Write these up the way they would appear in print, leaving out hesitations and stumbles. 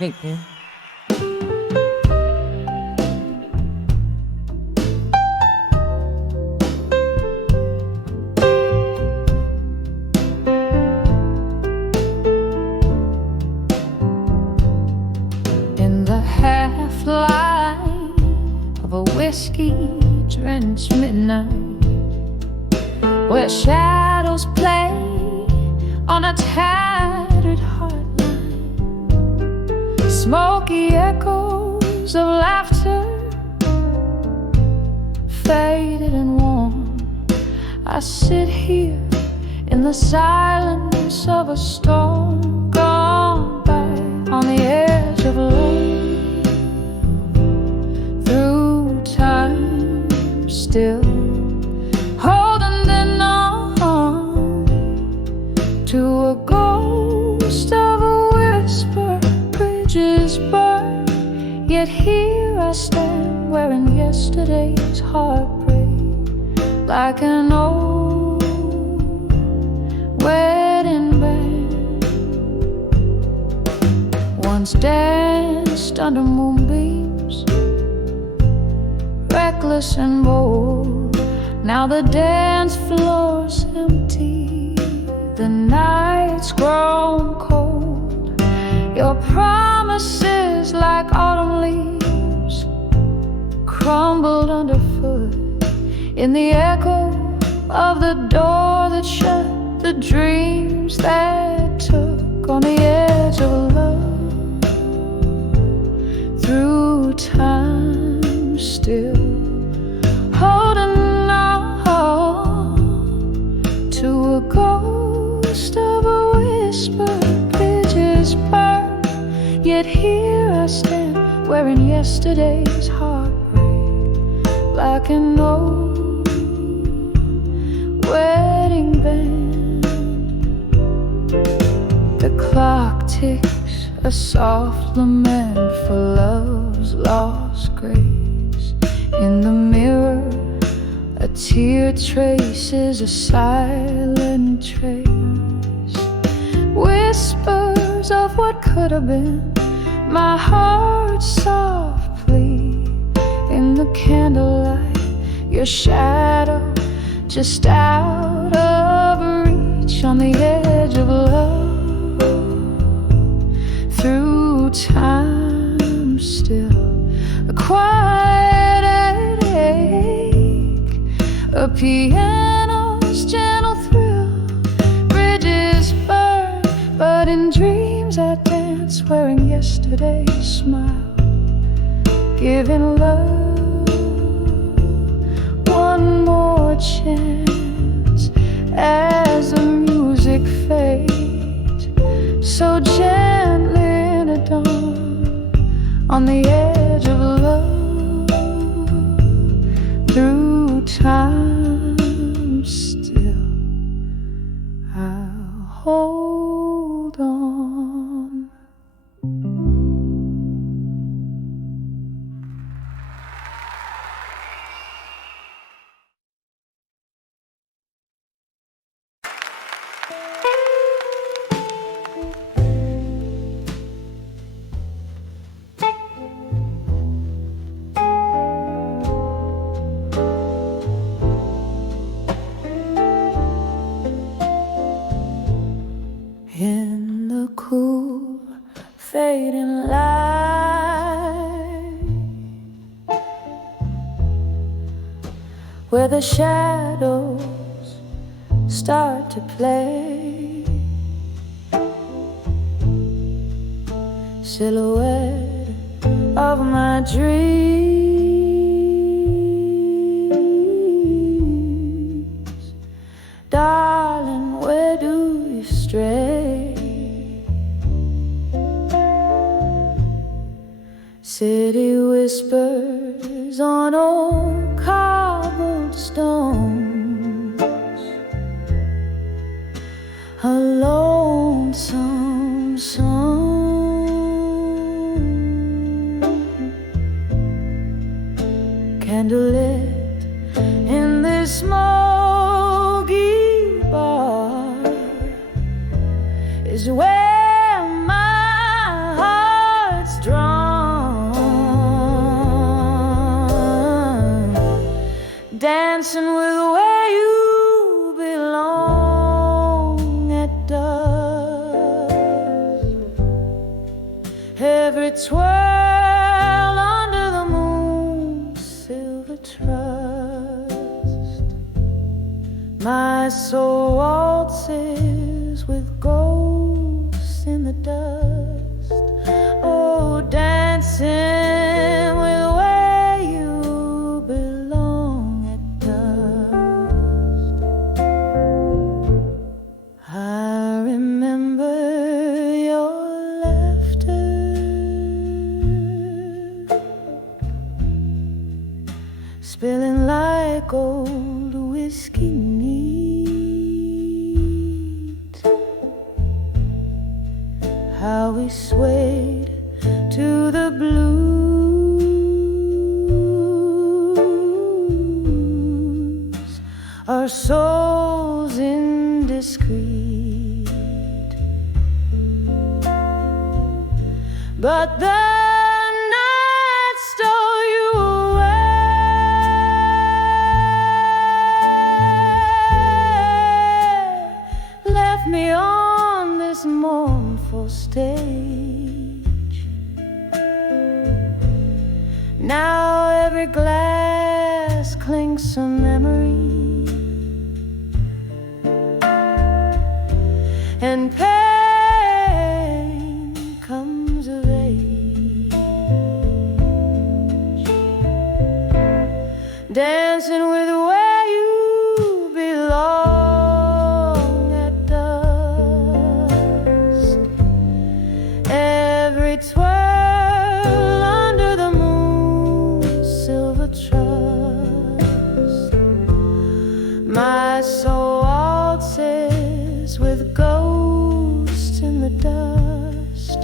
Thank you. In the half-light of a whiskey-drenched midnight, where shadows play on a tattered heartline, smoky echoes of laughter faded and worn. I sit here in the silence of a storm gone by, on the edge of love, through time still, holding on to a ghost of a whisper. Bridges burn, yet here I stand, wearing yesterday's heartbreak, like an old wedding band. Once danced under moonbeams, reckless and bold. Now the dance floor's empty, the night's grown cold. Your promises, like autumn leaves, crumbled underfoot in the echo of the door that shut, the dreams that took, on the edge of love, through time still, holding on to a ghost of a whisper. Bridges burn, yet here I stand, wearing yesterday's heartbreak, like an old wedding band. The clock ticks, a soft lament for love's lost grace. In the mirror, a tear traces a silent trace, whispers of what could have been, my heart's soft plea. In the candlelight, your shadow just out of reach, on the edge of love, through time still, a quiet ache, a piano's gentle thrill. Bridges burn, but in dreams I dance, wearing yesterday's smile, giving love one more chance as the music fades, so gently in a dawn, on the edge of love, through time still, I'll hold on. In the cool, fading light, where the shadows start to play, silhouette of my dreams, darling, where do you stray? City whispers on old cobblestones, a lonesome song, candlelit in this smoky bar, is where my heart dancing with where you belong at dusk. Every twirl under the moon's silver trust. My soul waltzes with ghosts in the dust. Oh, dancing with where you belong at dusk. I remember your laughter, spilling like old whiskey neat. How we swayed to the blues, our souls indiscreet. But the night stole you away, left me on this mournful stage. Now every glass clinks a memory, and pain comes of age. Dancing with where you belong at dusk. Every twirl under the moon's silver trust. My soul waltzes with ghosts in the dust.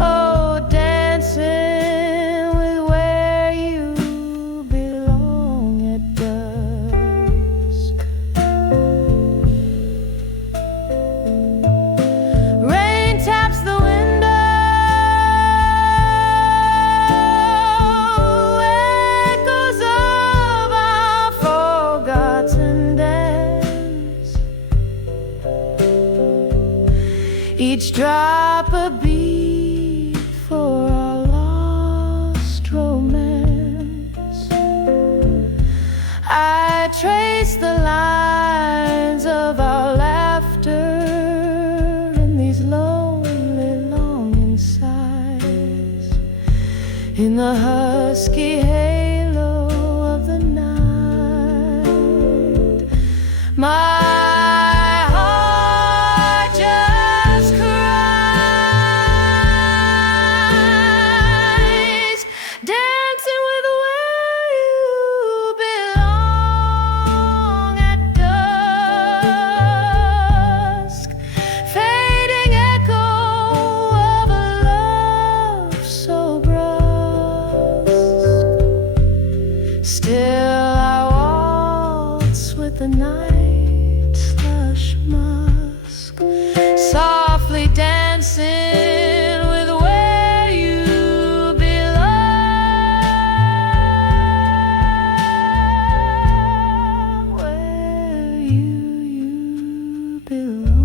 Oh, dancing with where you belong at dusk. Rain taps the window, echoes of our forgotten dance. Each drop a beat for our lost romance. I trace the lines of our laughter in these lonely longing sighs, in the husky halo of the night. My heart just cries, dancing with where you belong at dusk. Fading echo of a love so brusque. Still I waltz with the night slush musk, softly dancing with where you belong, where you belong.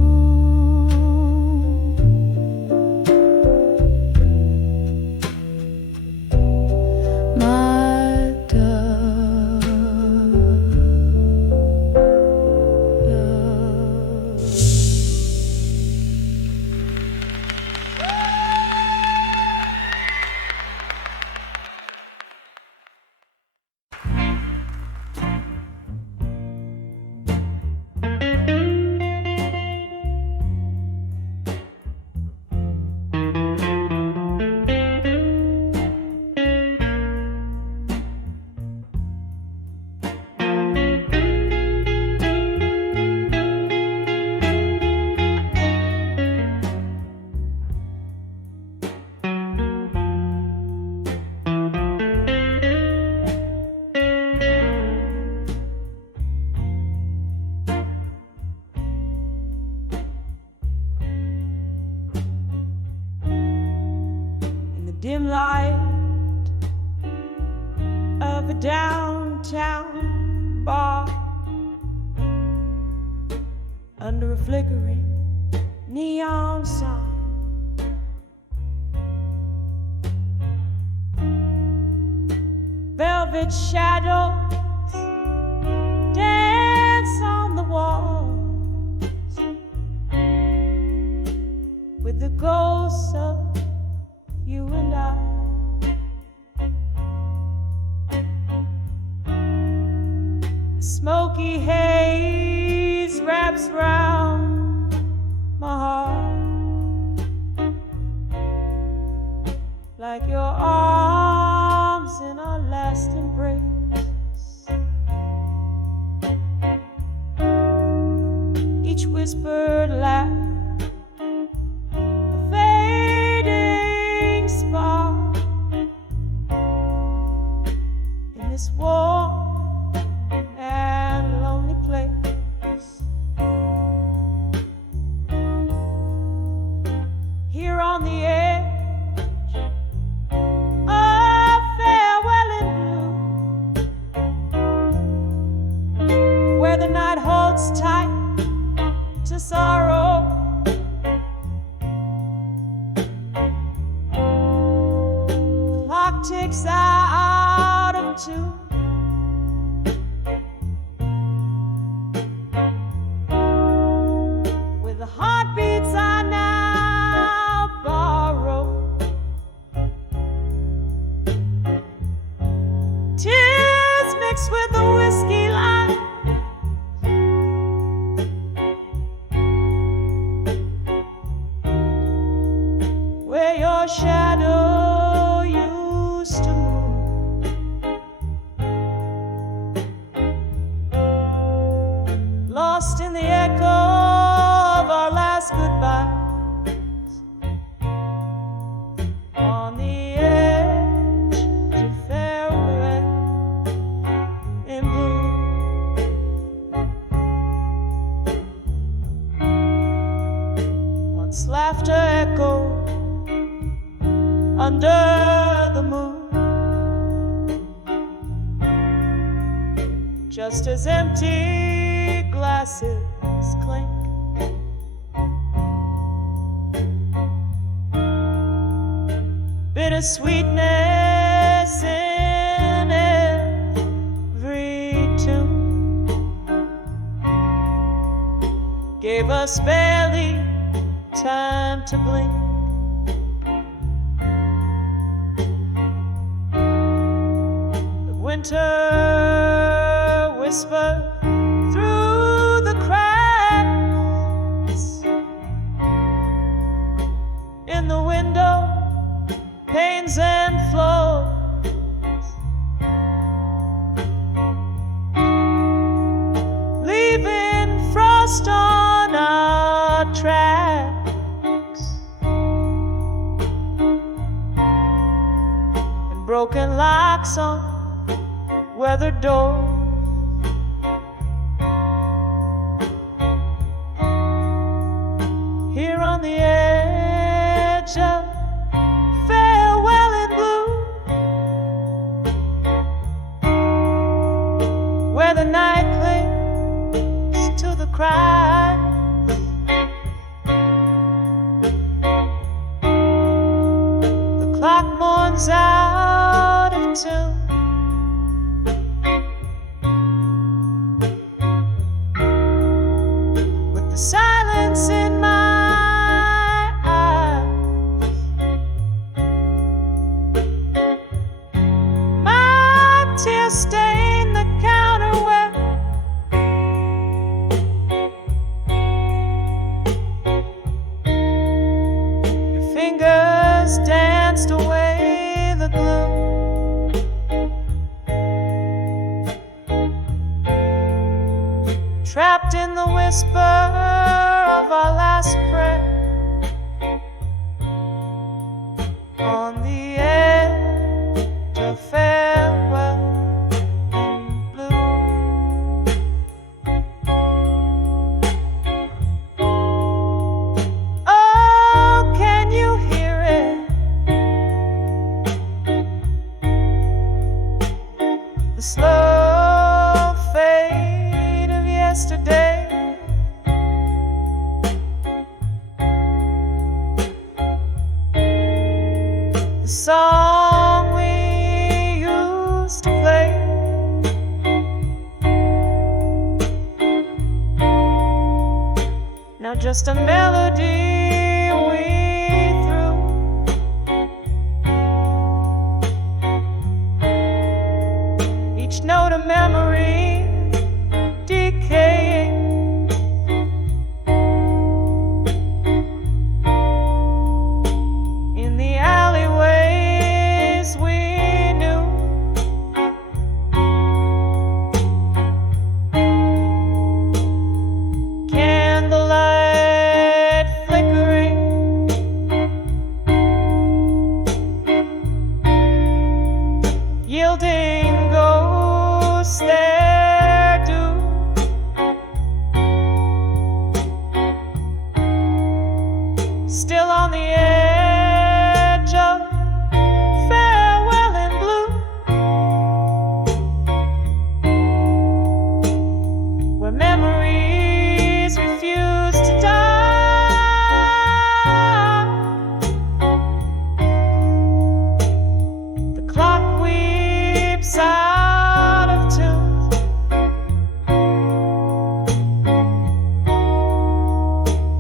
My dove. dim light of a downtown bar under a flickering neon sign. Velvet shadows dance on the walls with the ghosts of you and I. Smoky haze wraps round my heart like your arms in our last embrace. Each whispered laugh, a fading spark in this warm and lonely place. Here on the edge of farewell in blue, where the night holds tight to sorrow, clock ticks out of two. With the heartbeats I now borrow, tears mixed with the whiskey line, where your shadow used to move, lost in the echo of our last goodbyes on the edge to farewell in blue. Once laughter echoed under the moon, just as empty glasses clink. Bittersweetness in every tune gave us barely time to blink. Winter whispered through the cracks in the window panes and floors, leaving frost on our tracks and broken locks on weathered door. Here on the edge of farewell in blue, where the night clings to the cry, the clock mourns out of tune. The silence in my eyes, my tears stain the counterware. Your fingers danced away the glue. Trapped in the whisper of our last prayer on the edge of farewell in blue. Oh, can you hear it? The slow fade yesterday. The song we used to play. Now just a melody we threw. Each note a memory decaying. In the alleyways we knew. Candlelight flickering. Yielding ghosts their due. Still on the edge of farewell in blue, where memories refuse to die. The clock weeps out of tune.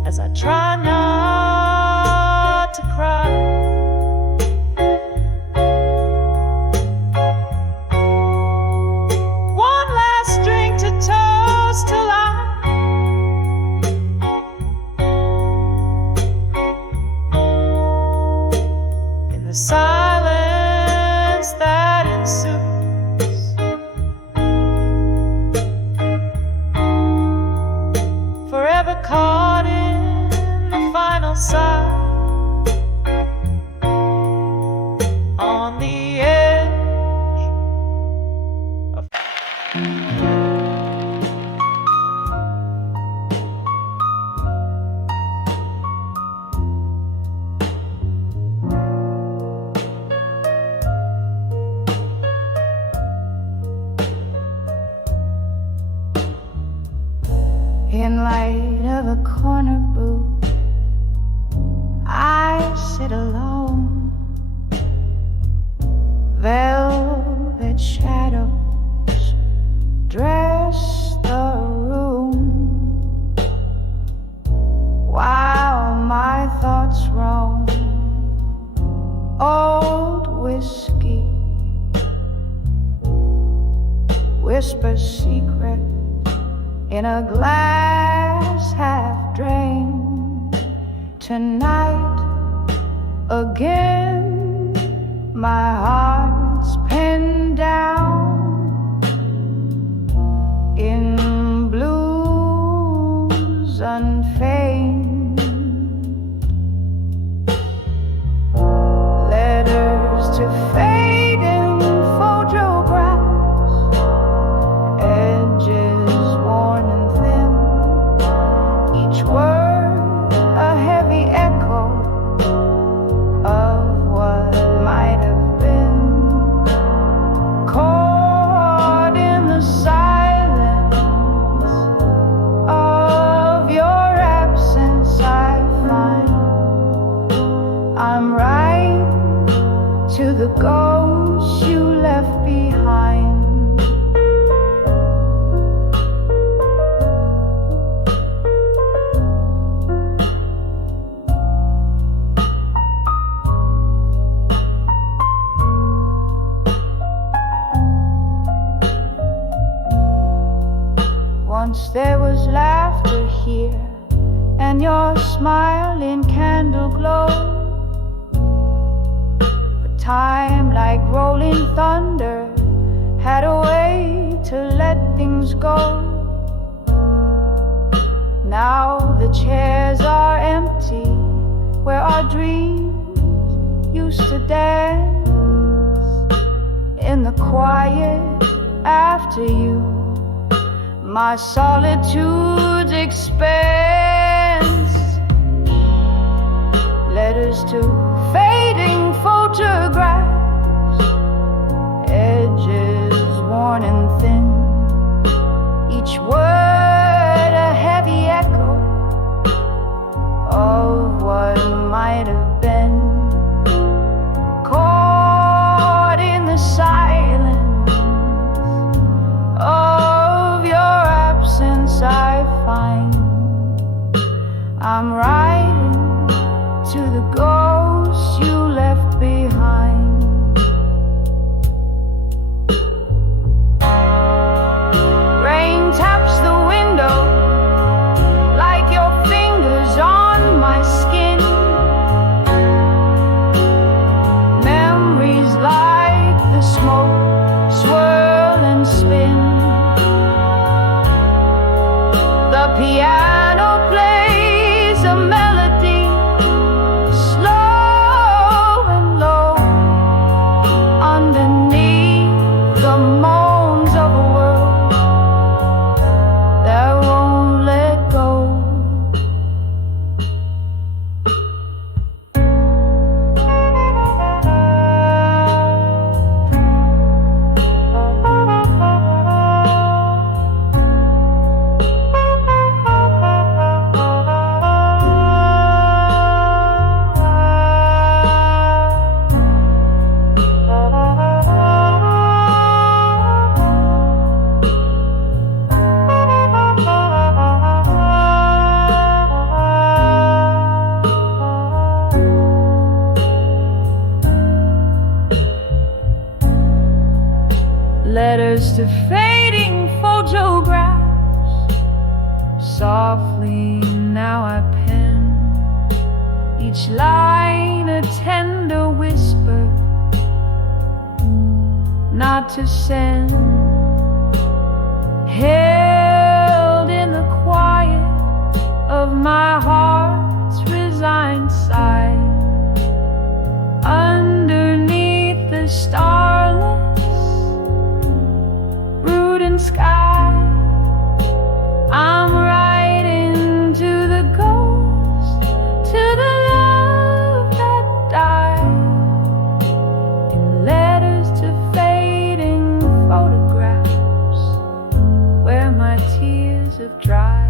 As I try not to cry. One last drink to toast till in the silence that ensues, forever caught in the final sigh. On the edge of In light of a corner booth, I sit alone. Velvet shadows dress the room, while my thoughts roam. Old whiskey whispers secret in a glass half drained. Tonight again, my heart's pinned down in blues unfeigned. Letters to fading photographs, edges worn and thin, each word a heavy echo of what might have been. Caught in the silence of your absence, I find I'm right to the ghosts you left behind. Once there was laughter here, and your smile in candle glow. But time, like rolling thunder, had a way to let things go. Now the chairs are empty where our dreams used to dance. In the quiet after you, my solitude's expanse. Letters to fading photographs, edges worn and thin, each word letters to fading photographs. Softly now I pen each line a tender whisper, not to send, held in the quiet of my heart's resigned sigh. Underneath the starless, brooding sky, I'm writing to the ghost, to the love that died, in letters to fading photographs where my tears have dried.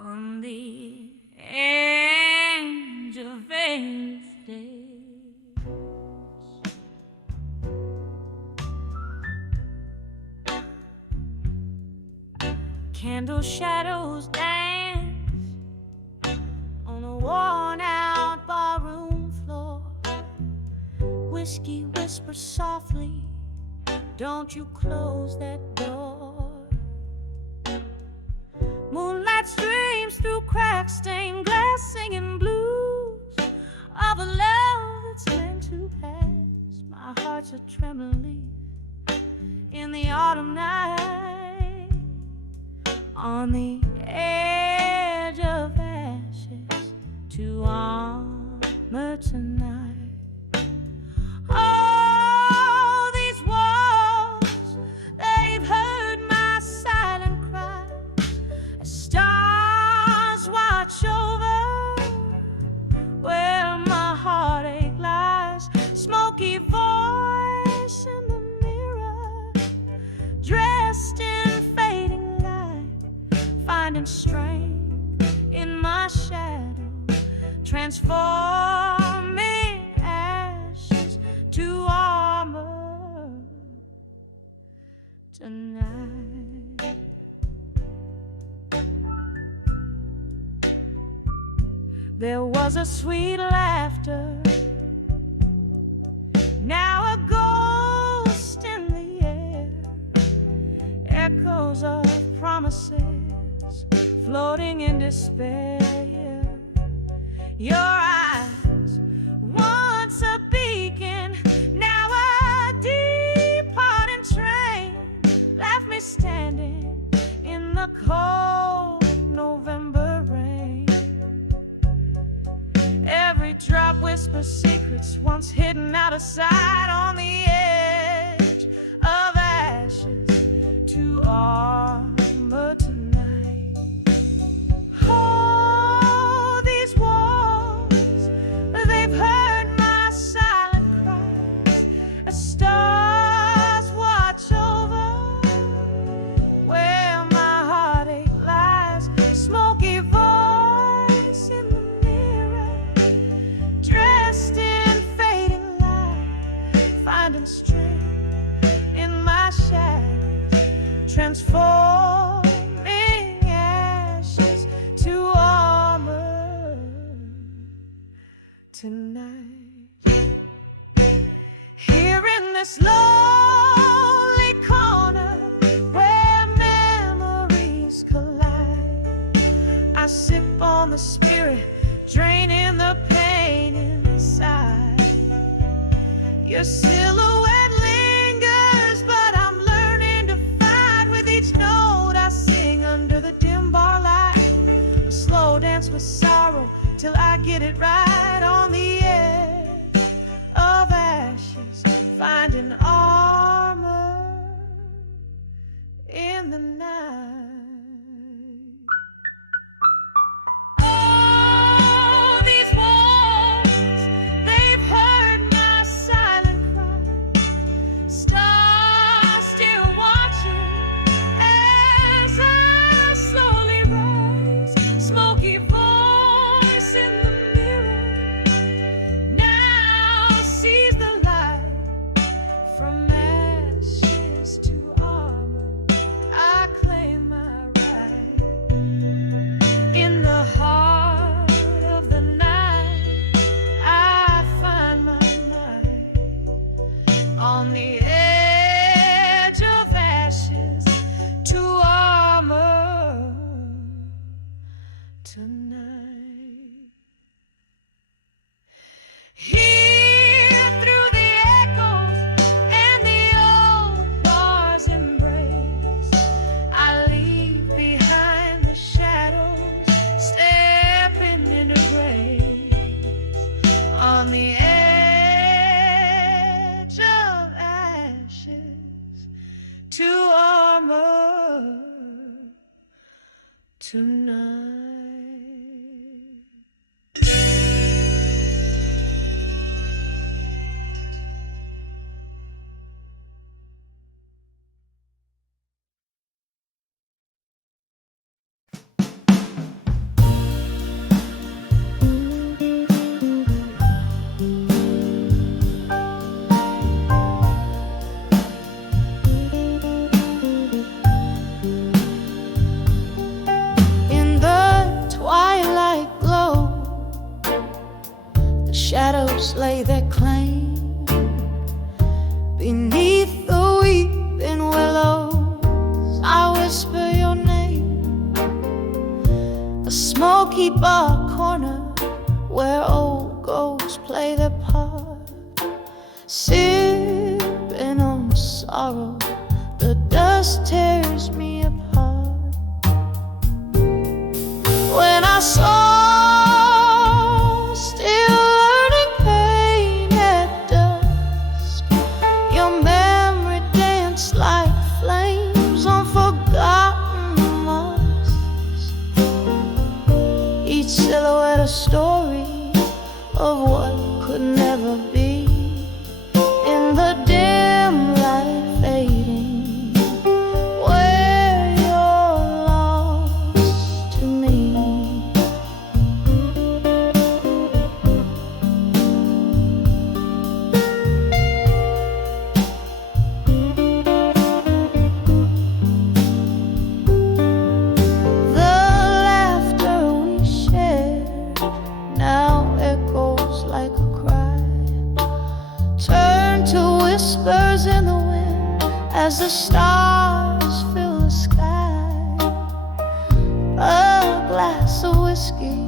On the edge of Wednesday, candle shadows dance on a worn-out barroom floor. Whiskey whispers softly, don't you close that door. Moonlight streams through cracks, stained glass, singing blues of a love that's meant to pass. My heart's a trembling leaf in the autumn night, on the edge of ashes to armor tonight. Oh, these walls, they've heard my silent cry. Stars watch over where my heartache lies. Smoky voice in the mirror, dressed in fading light, finding strength in my shadow, transforming ashes to armor tonight. There was a sweet laughter, now a ghost in the air, echoes of promises floating in despair. Your eyes, once a beacon, now a departing train, left me standing in the cold November rain. Every drop whispers secrets once hidden out of sight, on the edge of ashes to armor tonight. Oh, these walls, they've heard my silent cries. Stars watch over where my heartache lies. Smoky voice in the mirror, dressed in fading light, finding strength in my shadows, transforming ashes to armor tonight. Here in this lonely corner where memories collide, I sip on the spirit, draining the pain inside. Your silhouette lingers, but I'm learning to fight with each note I sing under the dim bar light. A slow dance with sorrow till I get it right on the edge of ashes, finding armor in the night. Oh, these walls, they've heard my silent cry. Stars still watching as I slowly rise. Smoky voice in the mirror now sees the light. From ashes to armor, I claim my right. In the heart of the night, I find my night. On the edge of ashes to armor tonight. Here through the echoes and the old bar's embrace, I leave behind the shadows, stepping into grace. On the edge of ashes to armor tonight. In the twilight glow, the shadows lay their claim beneath the weeping willows. I whisper your name, a smoky bar corner where old ghosts play their part, sipping on sorrow. The dust tears me apart. When I saw still learning pain at dusk, your memory danced like flames on forgotten mosques. Each silhouette a story of what could never be. In the dim light fading, where you're lost to me. The laughter we shared now echoes like a cry, turn to whispers in the wind as the stars fill the sky. A glass of whiskey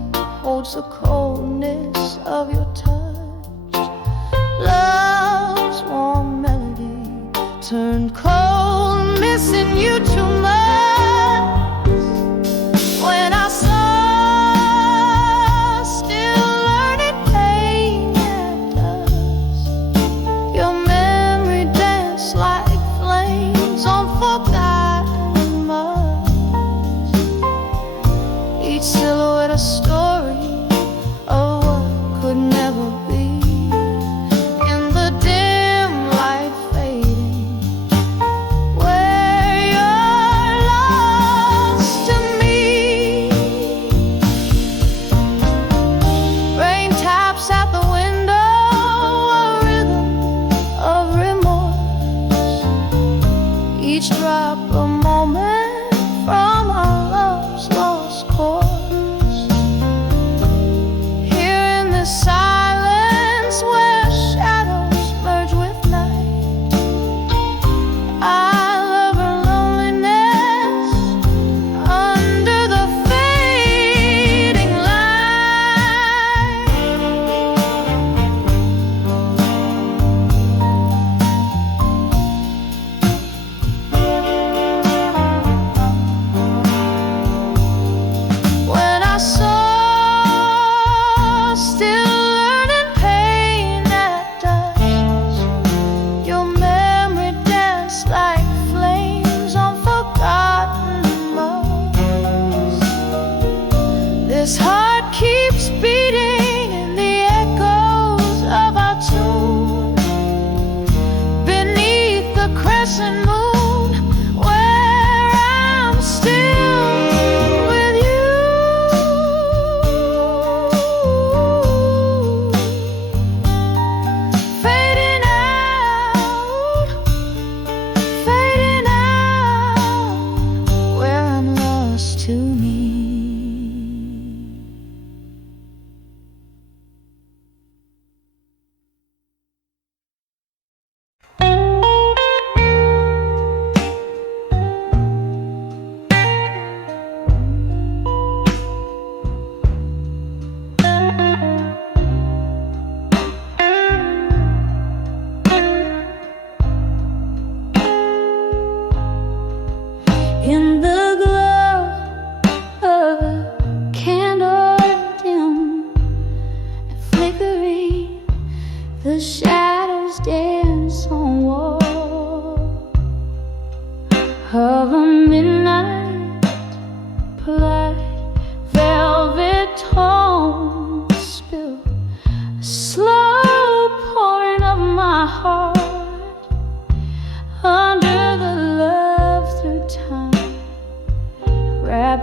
holds the coldness of your touch. Love's warm melody turned cold, missing you too much. When I saw still learning pain at dusk, your memory danced like flames on forgotten mosques. Each silhouette a story of what could never be. In the dim light fading,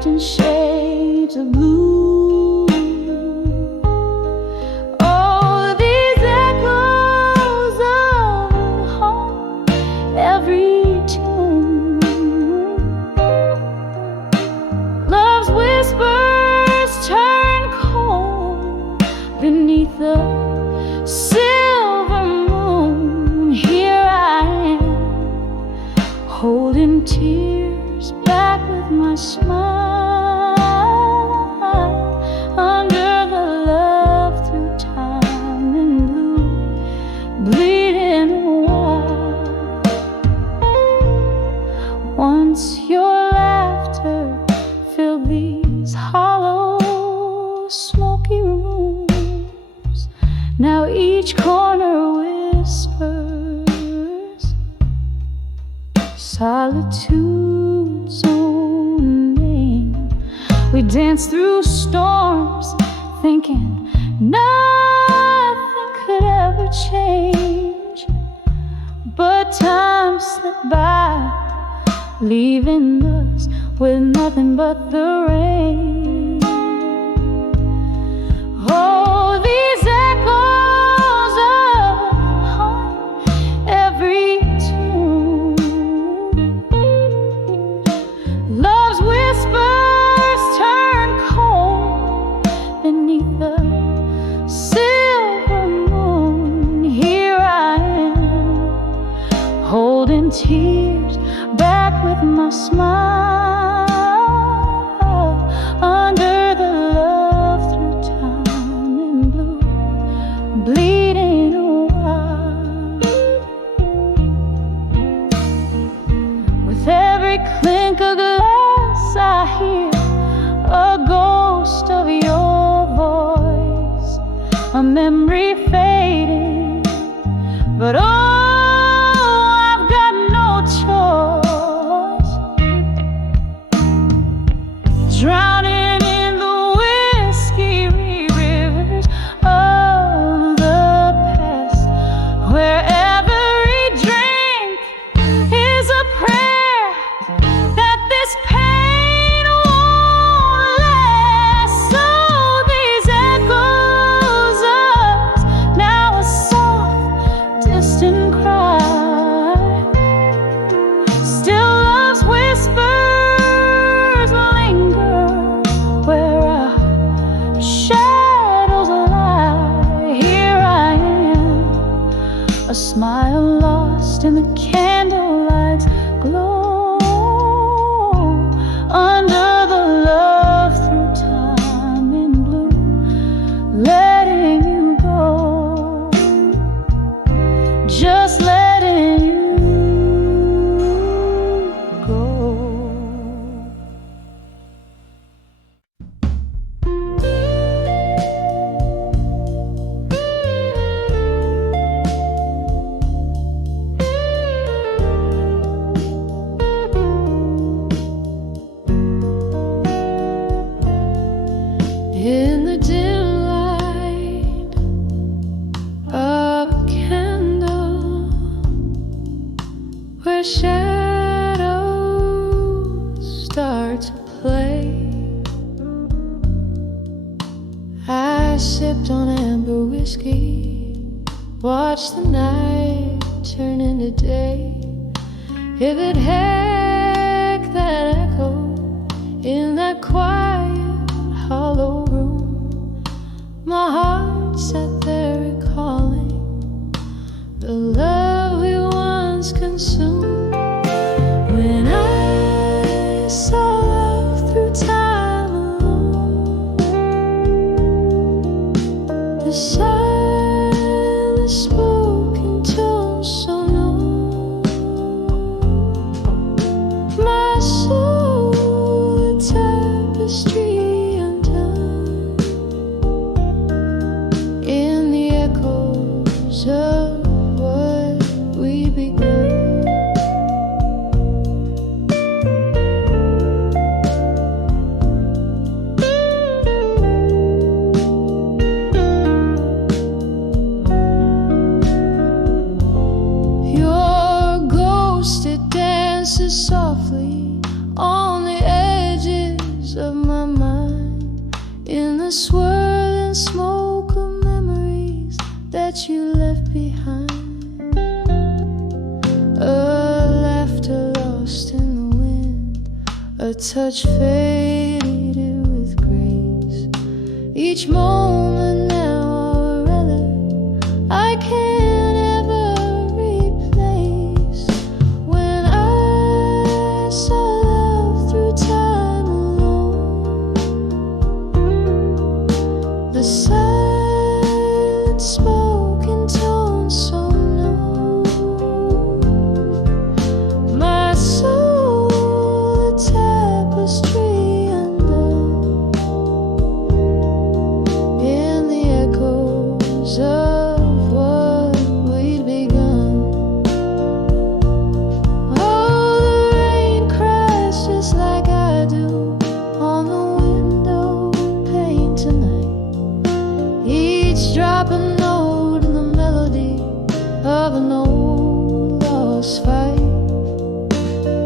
in shades of blue. Oh, these echoes of home, every tune, love's whispers turn cold beneath the silver moon. Here I am, holding tears back with my smile, under the love through time and blue, bleeding wild. Once your laughter filled these hollow, smoky rooms, now each corner whispers solitude's own name. We dance through storms, thinking nothing could ever change, but time slipped by, leaving us with nothing but the rain. Oh, these echoes of home, every tune, love's whispers turn cold beneath the silver moon. Here I am, holding tears back with my smile, under the love through time and blue, bleeding wild. With every clink of glass I hear a ghost of your voice, a memory fading, but oh, I've got no choice. Drowning in the whiskey rivers of the past, where every drink is a prayer that this pain won't last. So these echoes us now a soft, distant cry, still love's whispers linger where our shadows lie. Here I am, a smile lost in the candlelight's glow, under the love through time and blue, letting you go, just letting you go. In the dim light of a candle, where shadows start to play, I sipped on amber whiskey, watched the night turn into day. If it had that echo in that quiet, hollow room, my heart sat there recalling the love we once consumed. When I saw love through time alone, the silent spoken tones so known, my soul a tapestry undone, in the echoes of what we begun. touch faded with grace. Each moment now a relic I can't ever replace. When I saw love through time alone, the silent spoken tone so low, my soul a tapestry undone, in the echoes of what we'd begun. Oh, the rain cries just like I do on the window pane tonight, each drop a note in the melody of an old lost fight.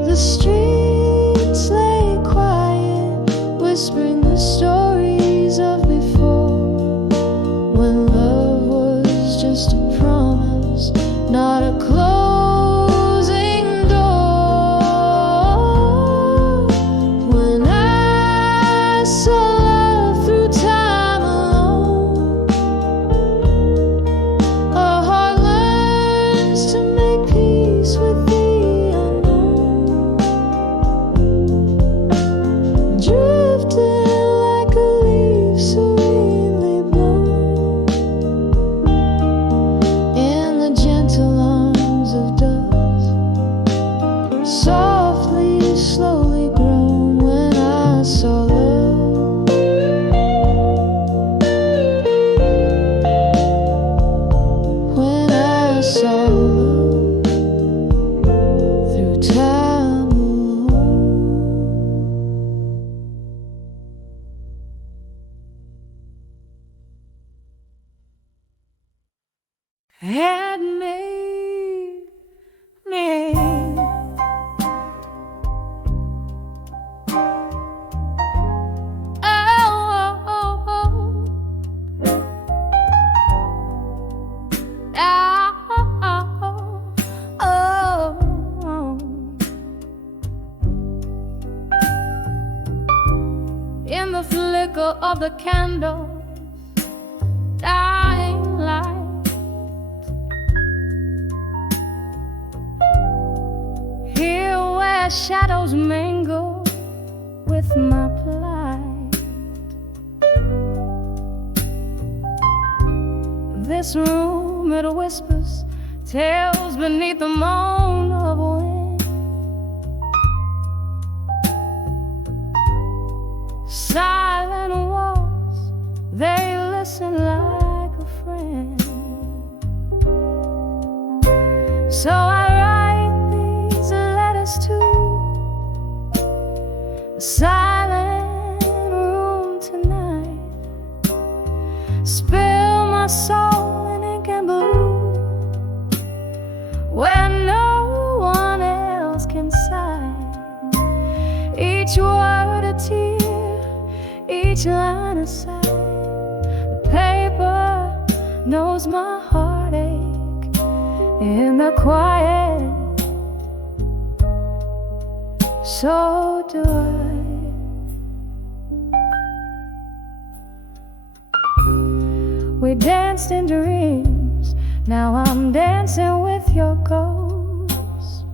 The streets lay quiet, whispering the stories of before, when love was just a promise, not a closing door. When I saw love through time alone, a heart learns to make peace with the unknown, drifting like a leaf serenely blown, in the gentle arms of dusk, softly, slowly grown. When I saw love, when I saw love through time alone. Had made me in the flicker of the candle, dying light, here where shadows mingle with my plight. This room, it whispers tales beneath the moan of wind, silent walls, they listen like a friend. So I write these letters to the silent room tonight, spill my soul in ink and blue, where no one else can sign. Each word a tear, each line a sigh. The paper knows my heartache in the quiet, so do I. We danced in dreams, now I'm dancing with your ghost.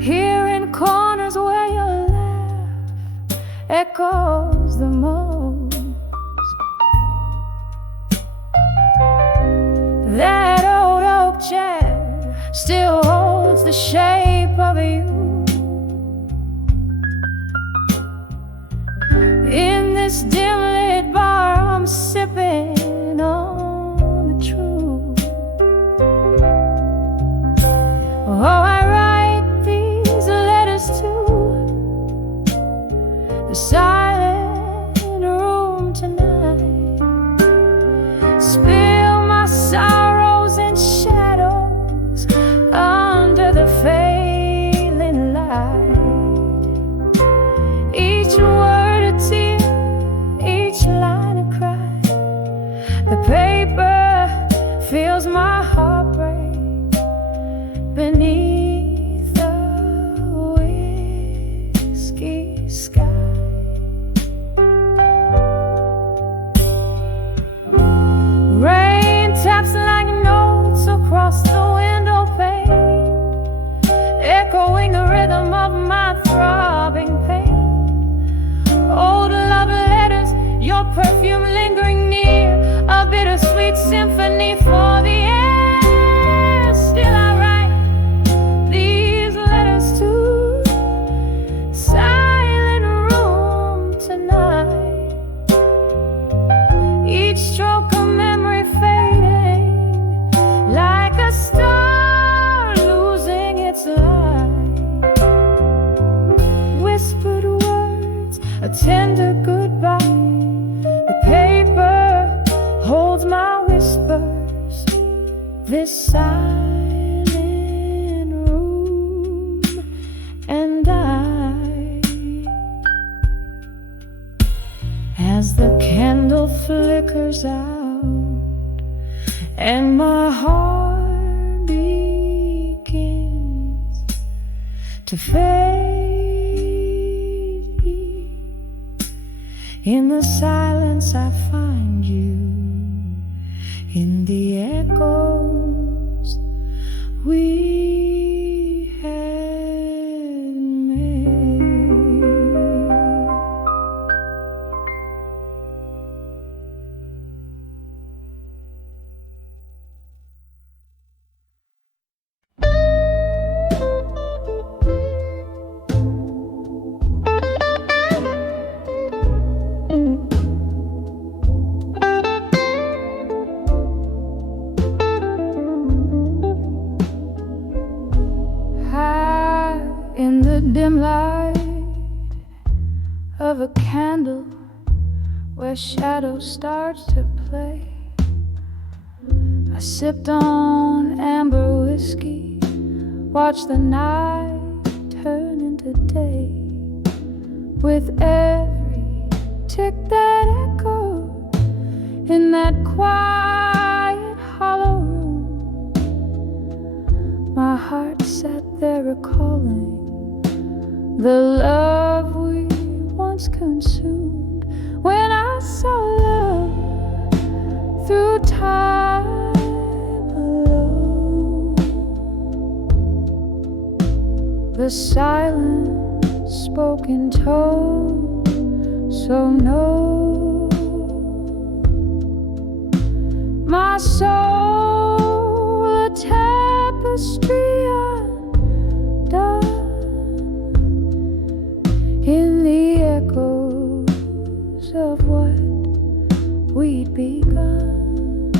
Here in corners where your laugh echoes the most, that old oak chair still holds the shape of you. In this dim lit bar, I'm sipping on the truth. Oh, I write these letters to the silent room tonight, spill my sorrows and shadows under the fade. rhythm of my throbbing pain. Old love letters, your perfume lingering near, a bittersweet symphony for the air. Still I write these letters to silent room tonight. Each stroke a memory fading, like a star losing its light. Whispered words, a tender goodbye. The paper holds my whispers. This silent room and I. As the candle flickers out and my heart begins to fade, in the silence I find you, in the echoes we had made. In the dim light of a candle where shadows start to play, I sipped on amber whiskey, watched the night turn into day. With every tick that echoed in that quiet hollow room, my heart sat there recalling the love we once consumed. When I saw love through time alone, the silent spoken tone, so no, my soul a tapestry undone, in the echoes of what we'd begun.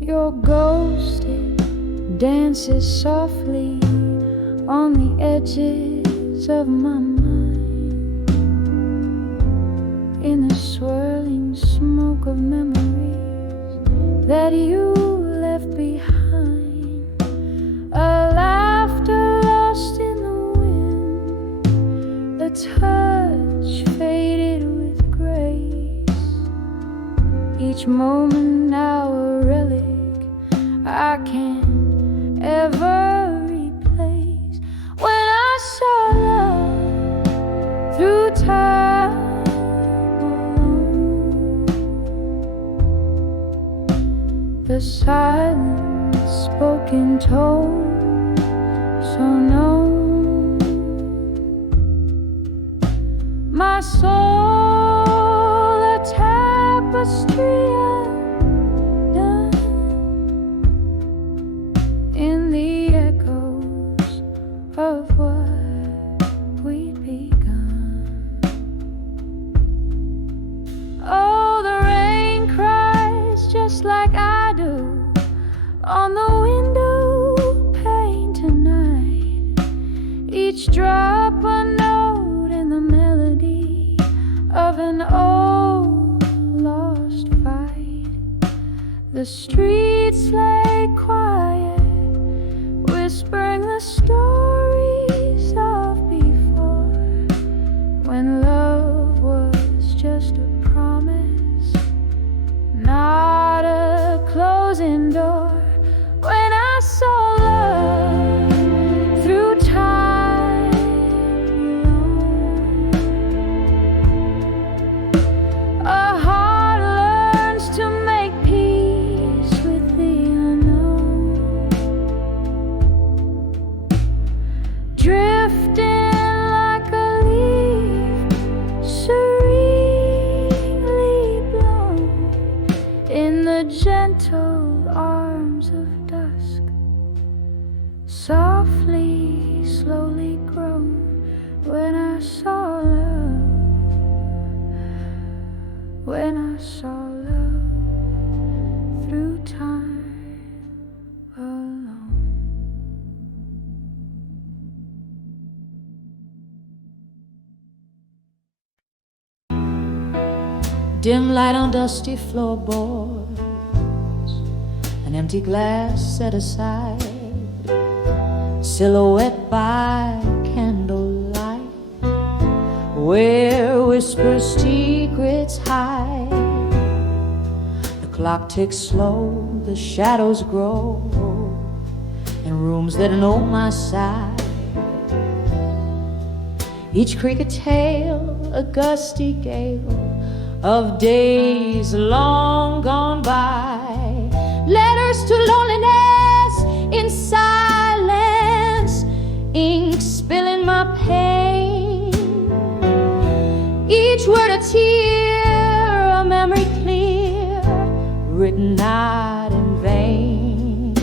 Your ghost, it dances softly on the edges of my mind, in the swirling smoke of memories that you left behind. A laughter lost in the wind, the touch faded with grace. Each moment now a relic I can't ever replace. When I saw love through time alone, the silent spoken tone, so known, my soul a tapestry undone, in the echoes of what we'd begun. Oh, the rain cries just like I do on the window pane tonight. Each drop a note in the melody of an old lost fight. The streets lay quiet, whispering the stories of before, when love was just a promise, not a closing door. When I saw love through time alone, a heart learns to make peace with the unknown. saw love through time alone. Dim light on dusty floorboards, an empty glass set aside, silhouette by candlelight, where whisper secrets hide. The clock ticks slow, the shadows grow in rooms that know my side. Each creak a tale, a gusty gale of days long gone by. Letters to loneliness in silence, ink spilling my pain. Each word a tear, a memory clear, written not in vain.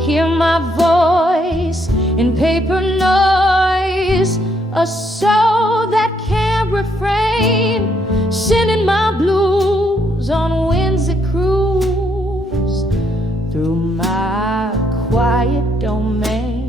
Hear my voice in paper noise, a soul that can't refrain, sending my blues on winds that cruise through my quiet domain.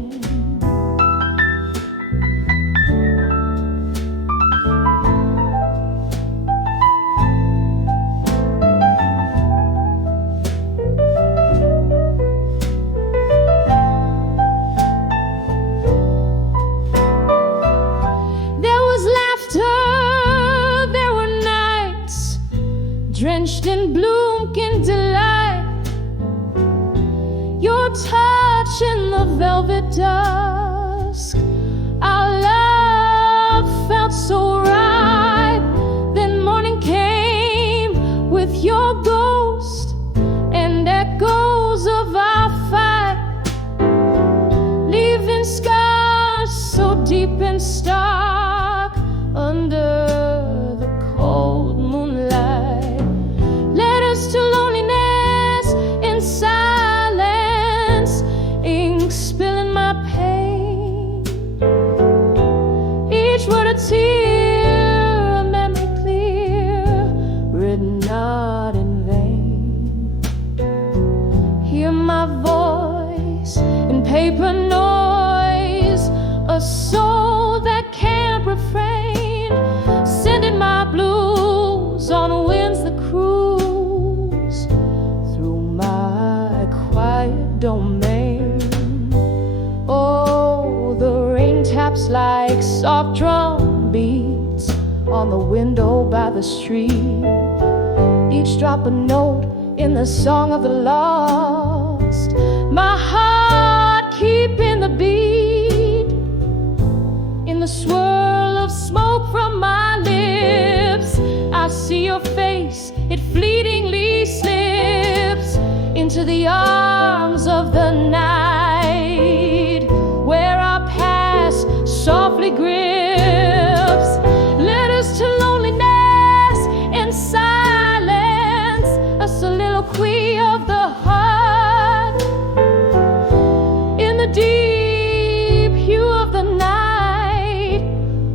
Drenched in bloom and delight, your touch in the velvet dusk, our love felt so right. Then morning came with your ghost and echoes of our fight, leaving scars so deep and stark under the cold moonlight. To loneliness in silence, ink spilling my pain. Each word a tear, a memory clear, written not in vain. Hear my voice in paper noise, a soul that can't refrain, sending my blues on winds that cruise domain. Oh, the rain taps like soft drum beats on the window by the street, each drop a note in the song of the lost. My heart keeping the beat in the swirl of smoke from my lips. I see your face, it fleetingly slips into the arms of the night, where our past softly grips. Letters to loneliness in silence, a soliloquy of the heart, in the deep hue of the night,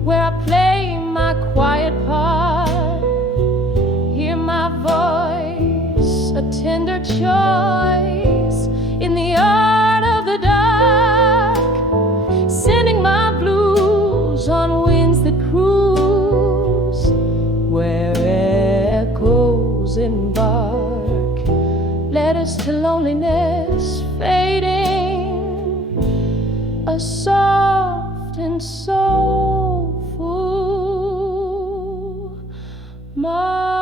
where I play my quiet part. Hear my voice, a tender choice in the art of the dark, sending my blues on winds that cruise, where echoes embark. Letters to loneliness fading, a soft and soulful mark.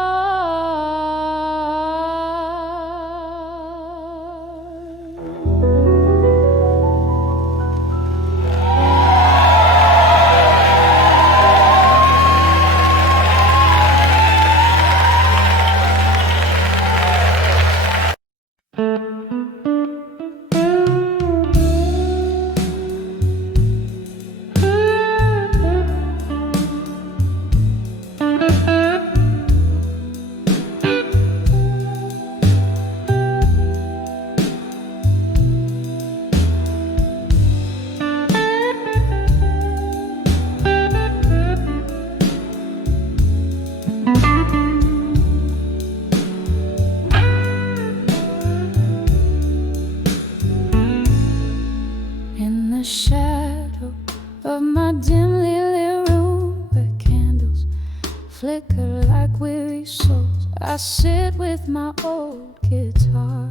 flicker like weary souls. I sit with my old guitar,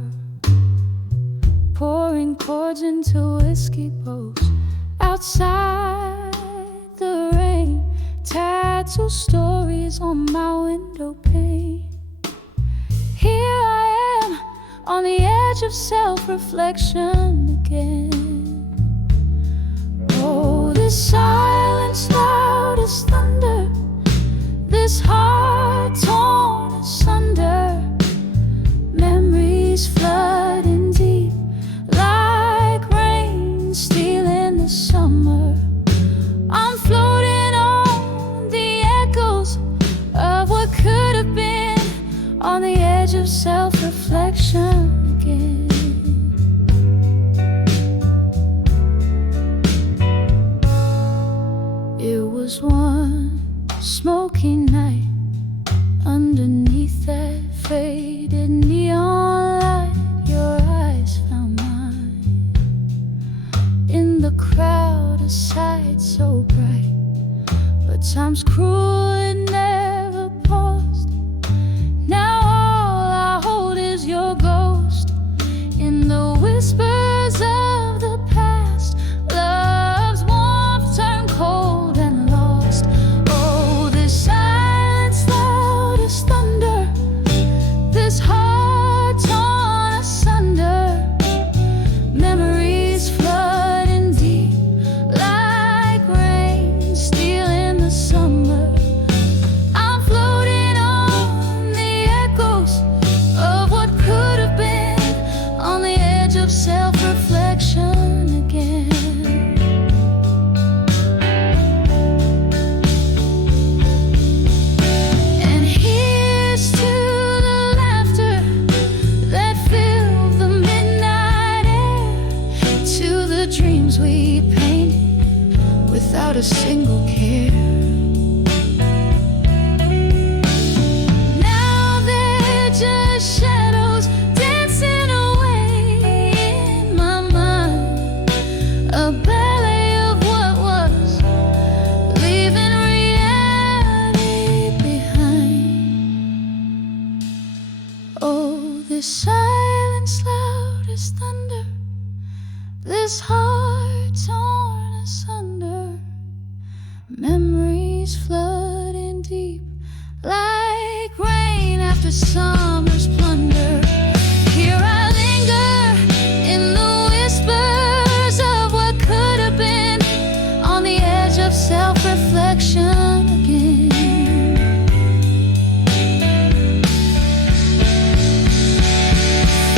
pouring chords into whiskey bowls. Outside the rain, tattoo stories on my window pane. Here I am on the edge of self-reflection again. Oh, this silence loud as thunder, this heart torn asunder, memories flooding deep like rain stealing the summer. I'm floating on the echoes of what could have been, on the edge of self-reflection again. It was one smoky night underneath that faded neon light. Your eyes found mine in the crowd, a sight so bright, but time's cruel, it never paused. Now all I hold is your ghost in the whispers of the past. Love's warmth turned cold and lost. Oh, this silence loud as thunder, this heart torn asunder, memories flooding deep like rain stealing the summer. I'm floating on the echoes of what could have been, on the edge of self-reflection again. And here's to the laughter that filled the midnight air, to the dreams we painted without a single care. Now they're just shadows dancing away in my mind, a ballet of what was, leaving reality behind. Oh, this silence loud as thunder, this heart torn asunder, memories flooding deep like rain after summer's plunder. Here I linger in the whispers of what could have been, on the edge of self-reflection again.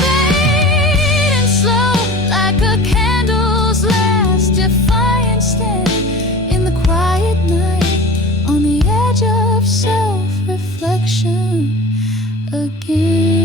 Fading slow like a candle's last defiant stand in the quiet night, on the edge of self-reflection again.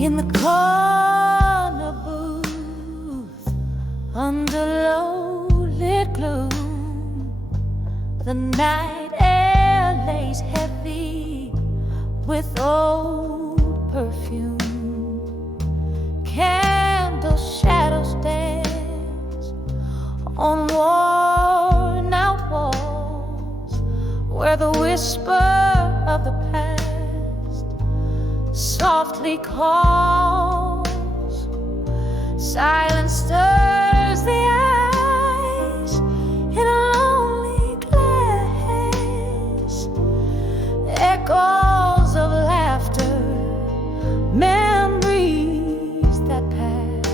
In the corner booth, under low-lit gloom, the night air lays heavy with old perfume. Candle shadows dance on worn-out walls, where the whisper of the past softly calls. Silence stirs the eyes in a lonely glass. Echoes of laughter, memories that pass.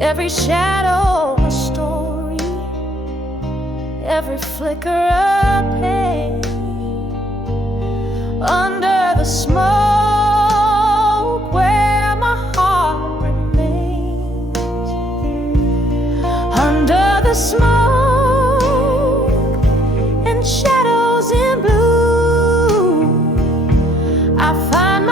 Every shadow a story, every flicker a pain. Under the smoke where my heart remains, under the smoke and shadows in blue, I find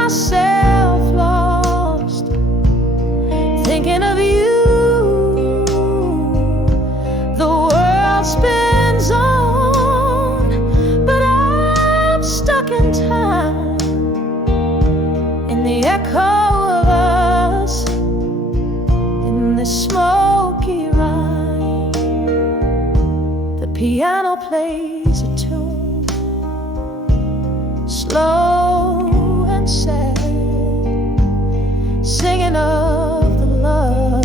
the echo of us in the smoky rhyme. The piano plays a tune, slow and sad, singing of the love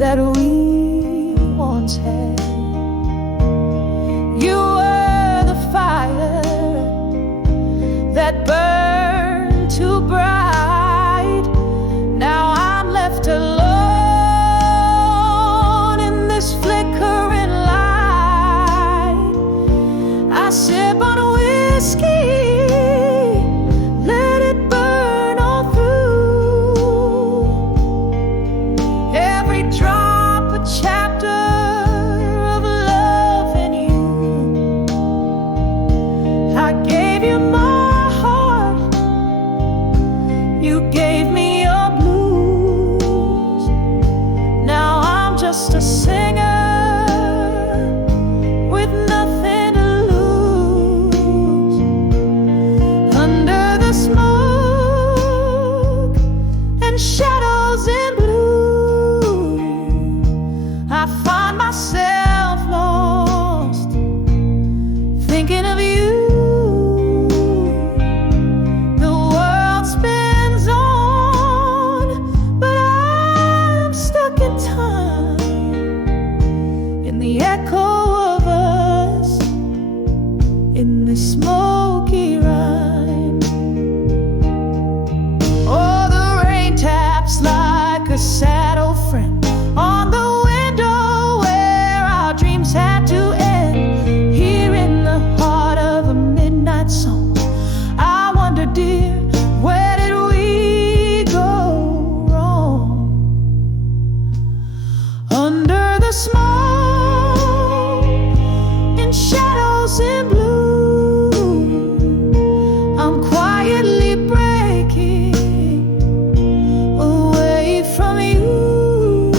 that we once had. You were the fire that burned too bright. Now I'm left alone in this flickering light. I sip on whiskey, let it burn all through. Every drop a chapter of love in you. I gave you my heart, you gave me your blues. Now I'm just a singer with nothing to lose. Under the smoke and shadows in blue, I find myself lost, thinking of you. The world spins on, but I'm stuck in time, in the echo of us, in the smoky rhyme. Oh, the rain taps like a sad old friend on the window where our dreams had to end. Here in the heart of a midnight song, I wonder, dear, where did we go wrong? Under the smoke and shadows in blue, I'm quietly breaking away from you.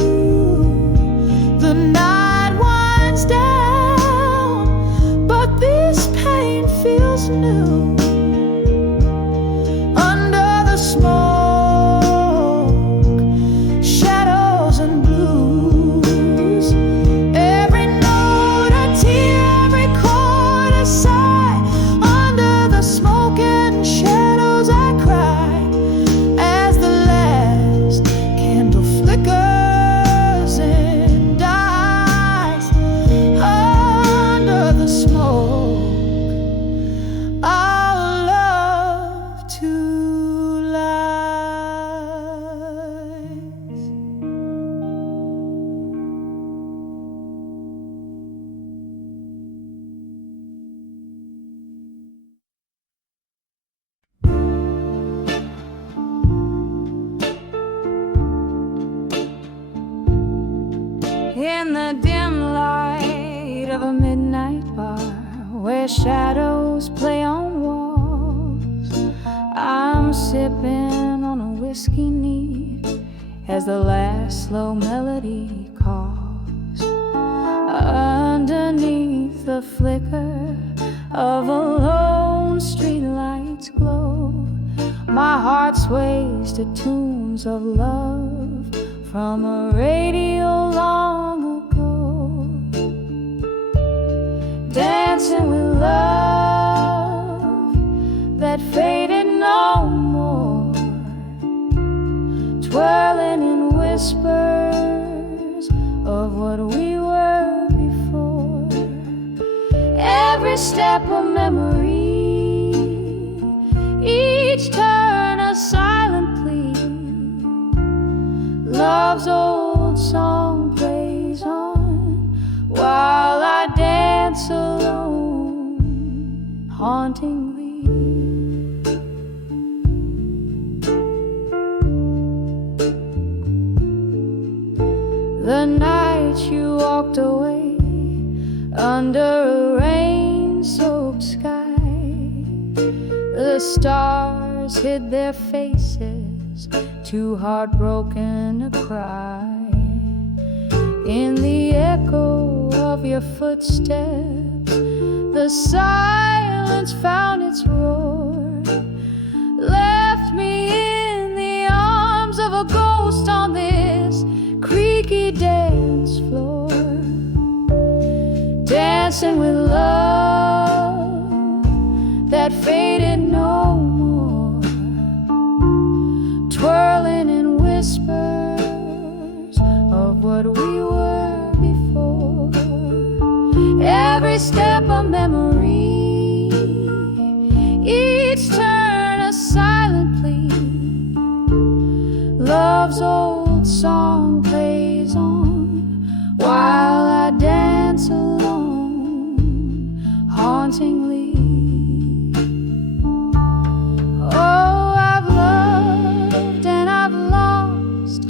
The night winds down, but this pain feels new. Under the smoke, shadows and blues, every note a tear, every chord a sigh. Under the smoke and shadows I cry, as the last candle flickers and dies. Under the smoke, our love to lies. In the dim light of a midnight bar, where shadows play on walls, I'm sipping on a whiskey neat as the last slow melody calls. Underneath the flicker of a lone streetlight's glow, my heart sways to tunes of love from a radio long ago. Dancing with love that faded no more, twirling in whispers of what we were before. Every step a memory, each turn a silent plea. Love's old song plays on while I dance alone, hauntingly. The night you walked away under a rain-soaked sky, the stars hid their faces, too heartbroken to cry. In the echo of your footsteps, the silence found its roar, left dancing with love that faded no more, twirling in whispers of what we were before. Every step a memory, each turn a silent plea. Love's old song plays on while I dance alone, hauntingly. Oh, I've loved and I've lost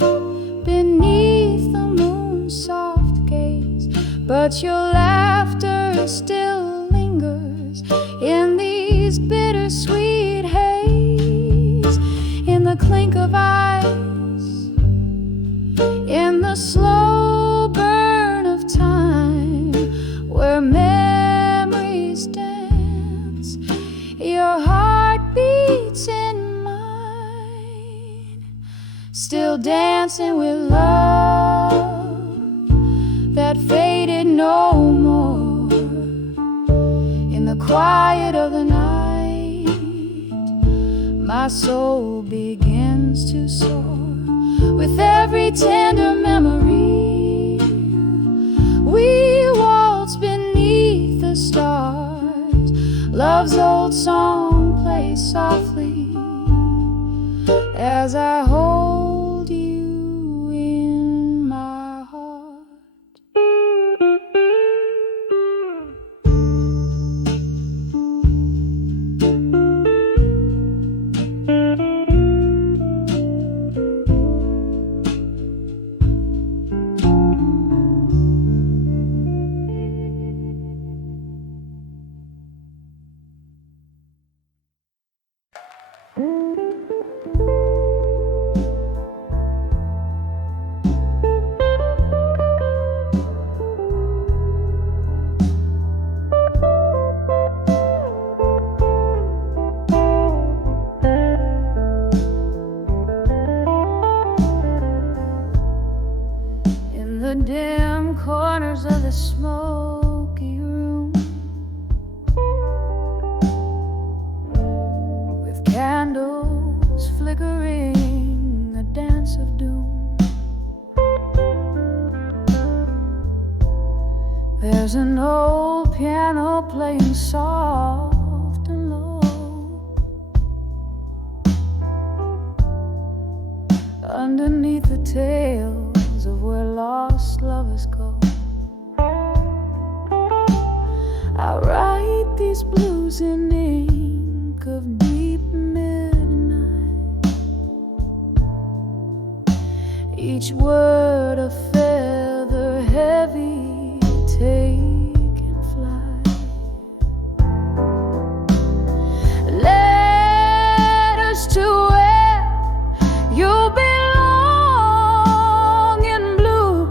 beneath the moon's soft gaze, but your laughter still lingers in these bittersweet haze, in the clink of ice, in the slow burn of time, where memories dance. Your heart beats in mine, still dancing with love that faded no more. In the quiet of the night, my soul begins to soar with every tender memory. We waltz beneath the stars, love's old song plays softly as I hold you in my heart. In the dim corners of the smoky room, with candles flickering, a dance of doom, there's an old piano playing soft and low. Underneath the tales of where lost lovers go, I write these blues in ink of deep midnight, each word a feather heavy taking flight. Letters to where you belong in blue,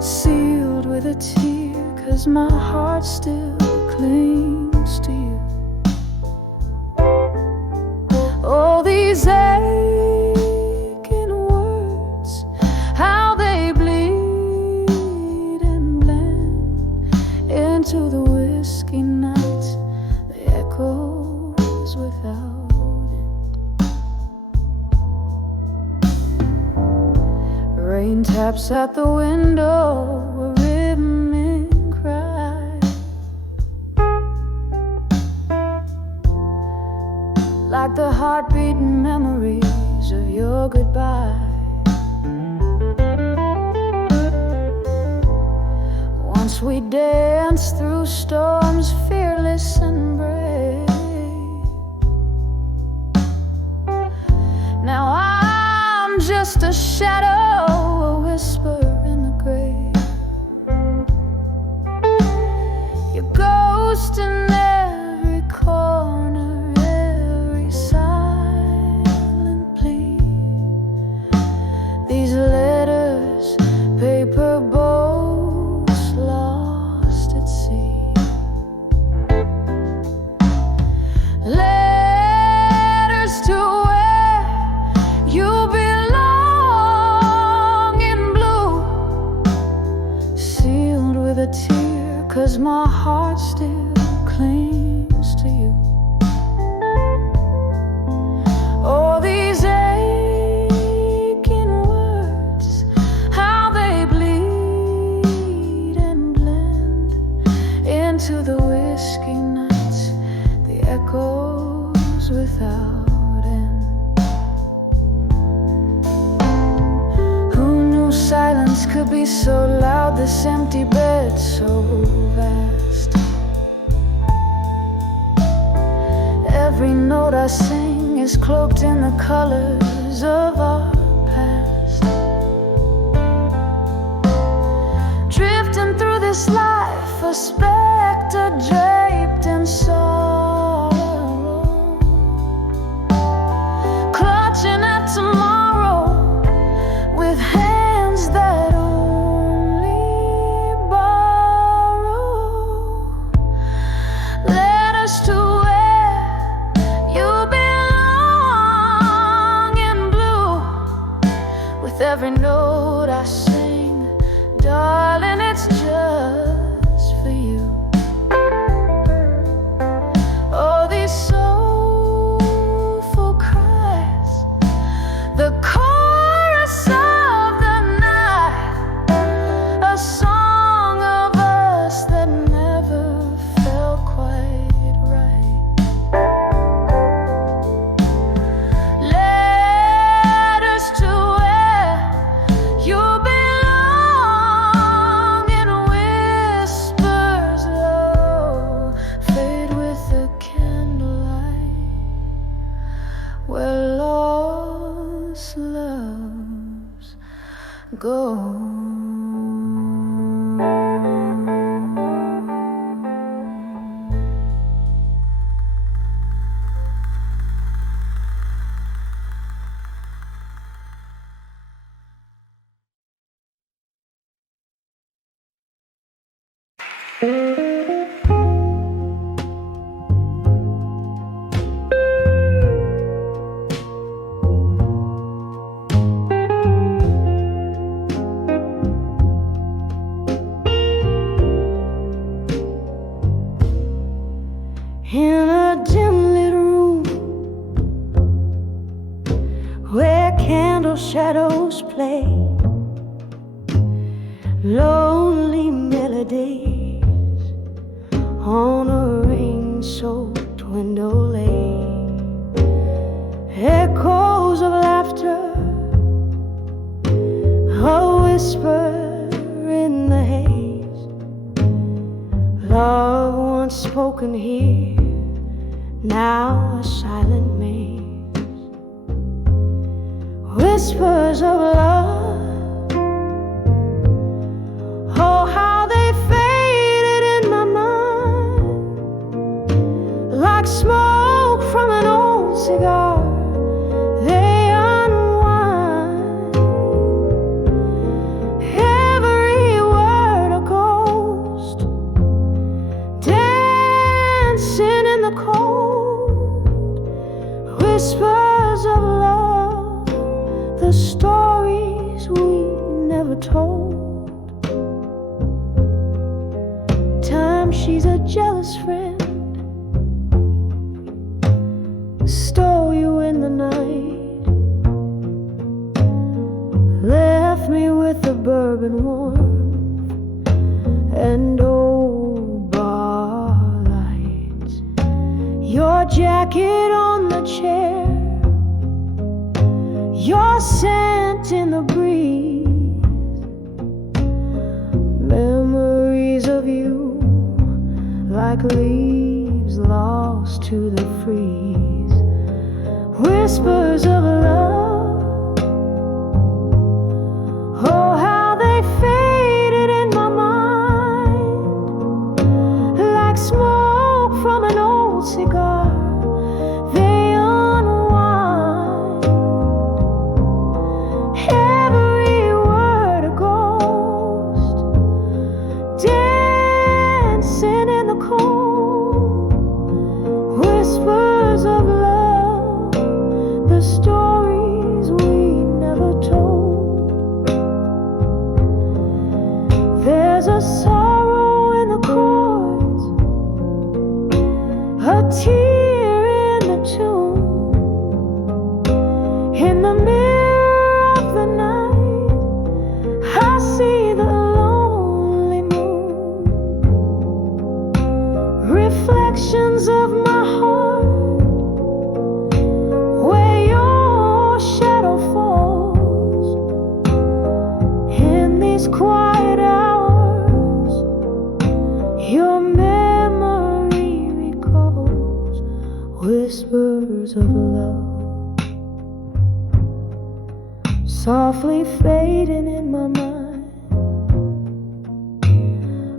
sealed with a tear, 'cause my heart still clings to you. Oh, these aching words, how they bleed and blend into the whiskey night, the echoes without end. Rain taps at the window, a rhythmic cry, like the heartbeating memories of your goodbye. Once we danced through storms, fearless and brave. Now I'm just a shadow, a whisper in the grave. Your ghost in every corner, every silent plea. These letters, paper boats lost at sea. Letters to where you belong in blue, songs without end. Who knew silence could be so loud, this empty bed so vast? Every note I sing is cloaked in the colors of our past. Drifting through this life, a specter draped in sorrow, clutching at tomorrow with hands that only borrow. Letters to where you belong in blue. With every note I sing, darling, it's just for you. Oh, these soulful cries, the chorus of the night, a song of us that never felt quite right. Letters to where you belong in whispers low, fade with the candlelight, where lost loves go. In a dim lit room where candle shadows play lonely melodies on a rain-soaked window lane, echoes of laughter, a whisper in the haze, love once spoken here, now a silent maze. Whispers of love, oh how they faded in my mind, like smoke from an old cigar. They unwind, every word a ghost, dancing in the cold. Whispers of love, the stories we never told. Time, she's a jealous friend, stole you in the night, left me with the bourbon warmth and old bar lights. Your jacket on the chair, your scent in the breeze, memories of you like leaves lost to the freeze. Whispers of love, oh how they faded in my mind, like smoke from an old cigar. They unwind, every word a ghost, dancing in the cold. Whispers of love, the story of love softly fading in my mind,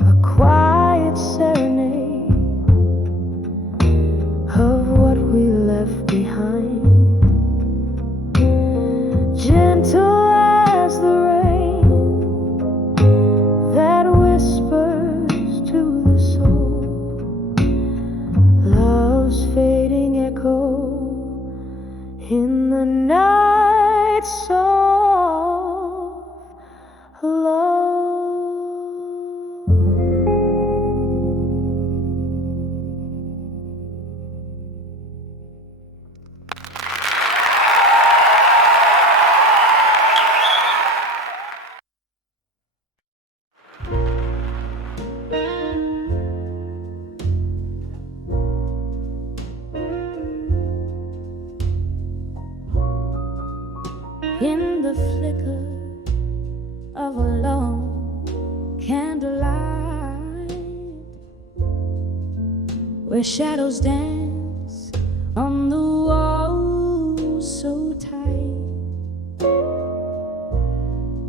a quiet serenade of what we left behind, gentle as the rain that whispers to the soul, love's fading echo in the night soft love. In the flicker of a long candlelight, where shadows dance on the wall so tight,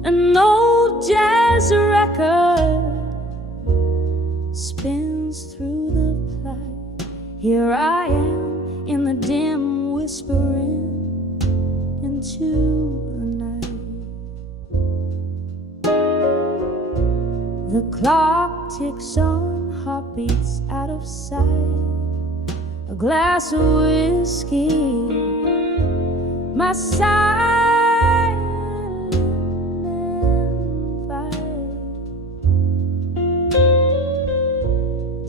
an old jazz record spins through the plight. Here I am in the dim whispering into the night. The clock ticks on, heartbeats out of sight. A glass of whiskey, my silent invite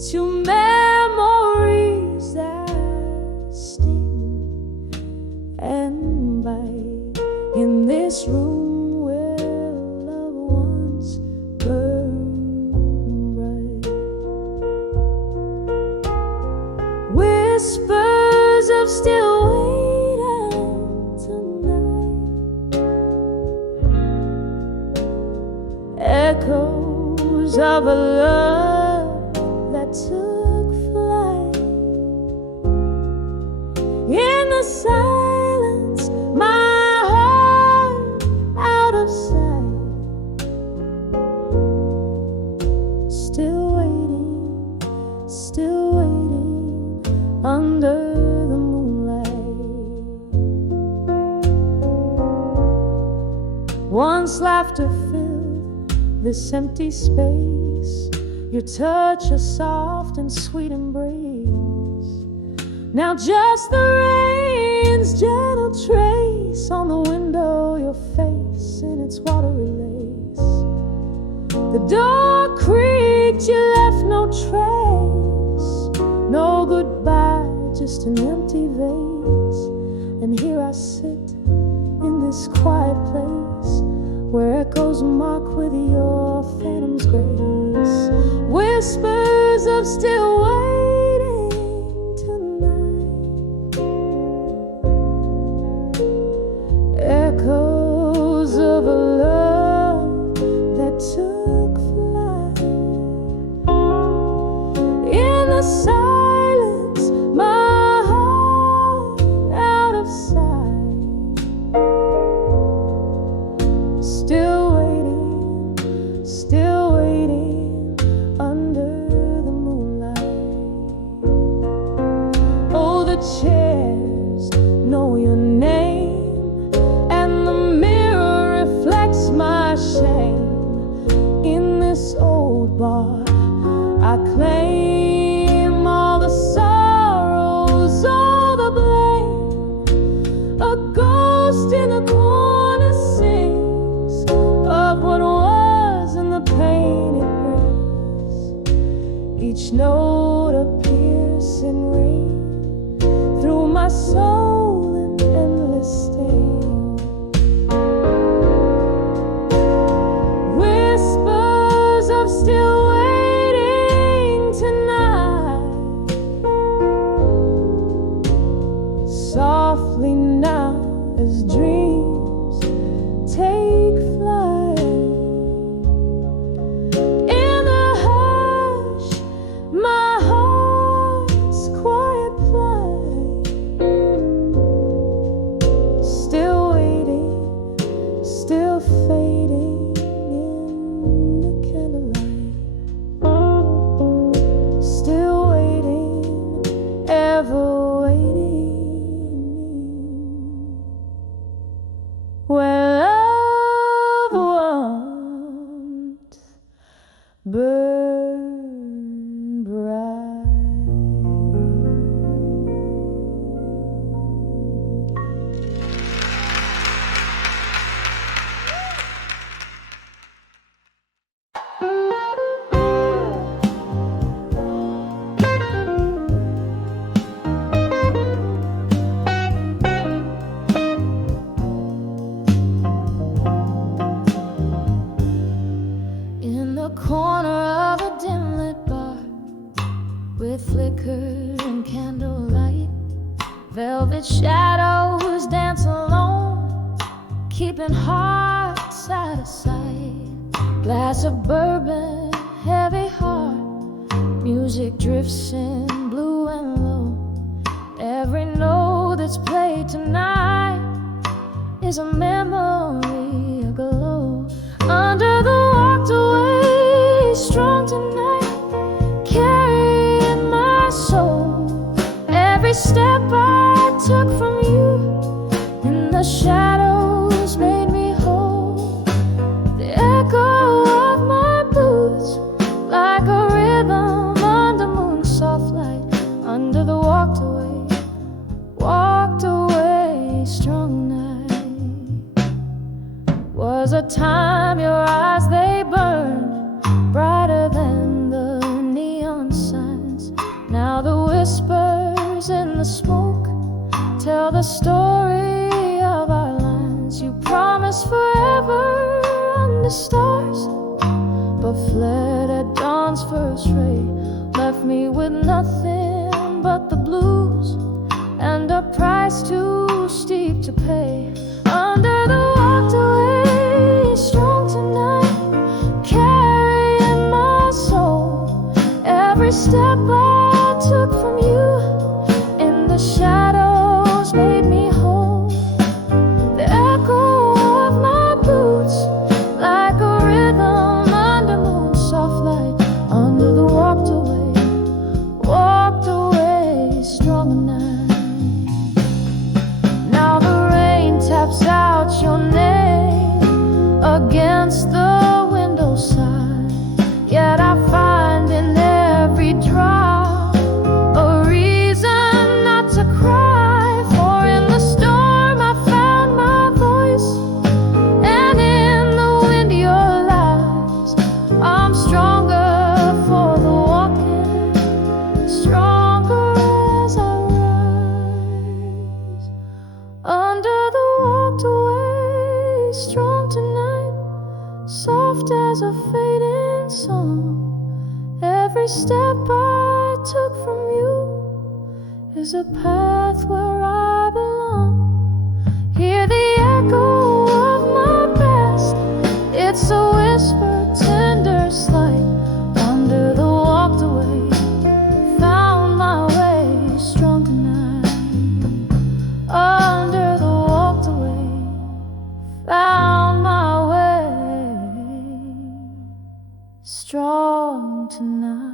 to memories that sting and bite in this room where loved ones burn bright. Whispers of still waiting tonight, echoes of a love that took flight in the silence, my heart out of sight, still waiting under the moonlight. Once laughter filled this empty space, your touch a soft and sweet embrace. Now just the rain's gentle trace on the window, your face in its watery lace. The door creaked, you left no trace, no goodbye, just an empty vase. And here I sit in this quiet place where echoes mock with your phantom's grace. Whispers of still waiting tonight, echoes of a love that took flight in the silence, my heart out of sight, still waiting under the moonlight. Oh, the chairs know your name, and the mirror reflects my shame. In this old bar, I claim all the sorrows, all the blame. A ghost in the corner sings of what was and the pain it brings. Each note a piercing ring through my soul in endless sting. Whispers of still waiting tonight, softly now as dreams take flight. In the hush, my heart's quiet plight, shadows dance alone, keeping hearts out of sight. Glass of bourbon, heavy heart, music drifts in blue and low. Every note that's played tonight is a memory aglow. Under the walked away, strong tonight, carrying my soul. Every step I took from you in the shadows made me whole. The echo of my boots like a rhythm under moon soft light. Under the walked away, strong night. Was a time your eyes they burned brighter than the neon signs. Now the whispers in the smoke tell the story of our lines. You promised forever under stars, but fled at dawn's first ray. Left me with nothing but the blues and a price too steep to pay. Under the walked away, strong tonight, carrying my soul. Every step I took from you in the shadows made me whole. The echo of my boots like a rhythm under moon soft light. Under the walked away, strong night. Now the rain taps out your name against the window side. Yet I find in every drop a reason not to cry. For in the storm I found my voice, and in the wind your lies. I'm stronger for the walking, stronger as I rise. Under the walked away, strong tonight, soft as a fading song. Every step I took from you is a path where I belong. Hear the echo of my past, it's a whisper, tender, slight. Under the walked away, found my way, strong tonight. Under the walked away, found my way, strong tonight.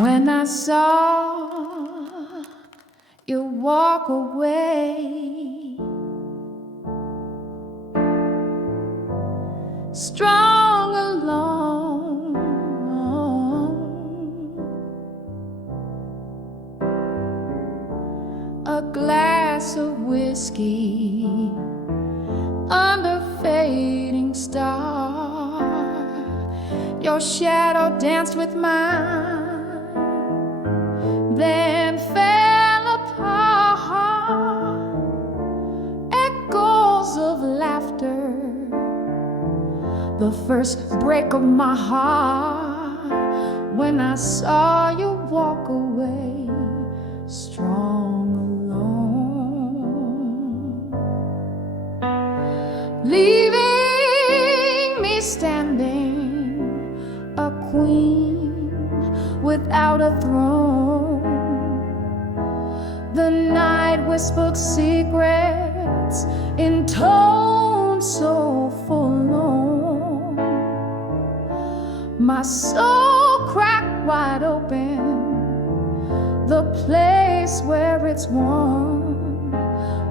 When I saw you walk away, strong alone, a glass of whiskey under fading star, your shadow danced with mine, then fell apart. Echoes of laughter, the first break of my heart, when I saw you walk away, strong alone, leaving me standing, a queen without a throne. The night whispered secrets in tones so forlorn. My soul cracked wide open, the place where it's warm,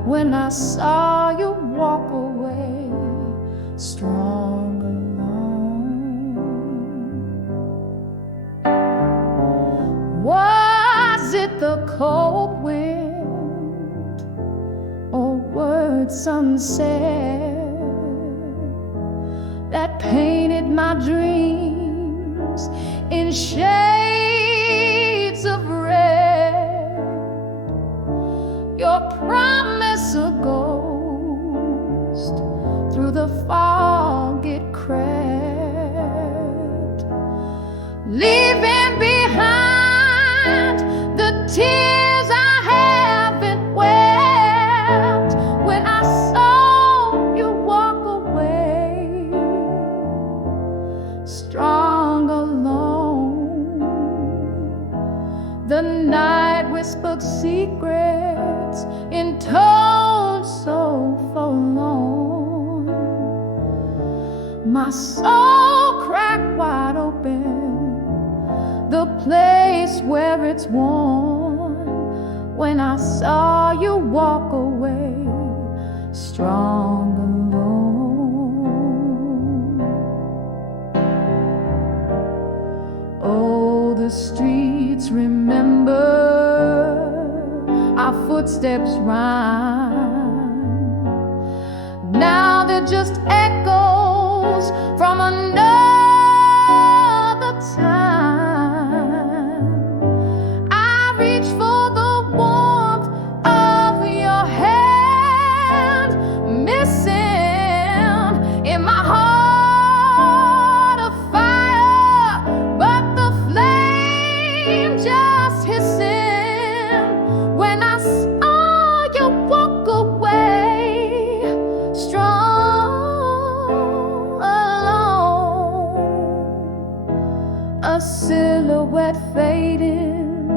when I saw you walk away. cold wind or words unsaid that painted my dreams in shades of red. Your promise a ghost through the fog it crept, leaving behind the tears I haven't wept when I saw you walk away, strong alone. The night whispered secrets in tones so forlorn. My soul cracked wide open, the place where it's worn, when I saw you walk away, strong alone. Oh, the streets remember, our footsteps rhyme. Now they're just echoes from another time. I reach for the warmth of your hand, missing in my heart a fire, but the flame just hissing when I saw you walk away, strong alone. A silhouette fading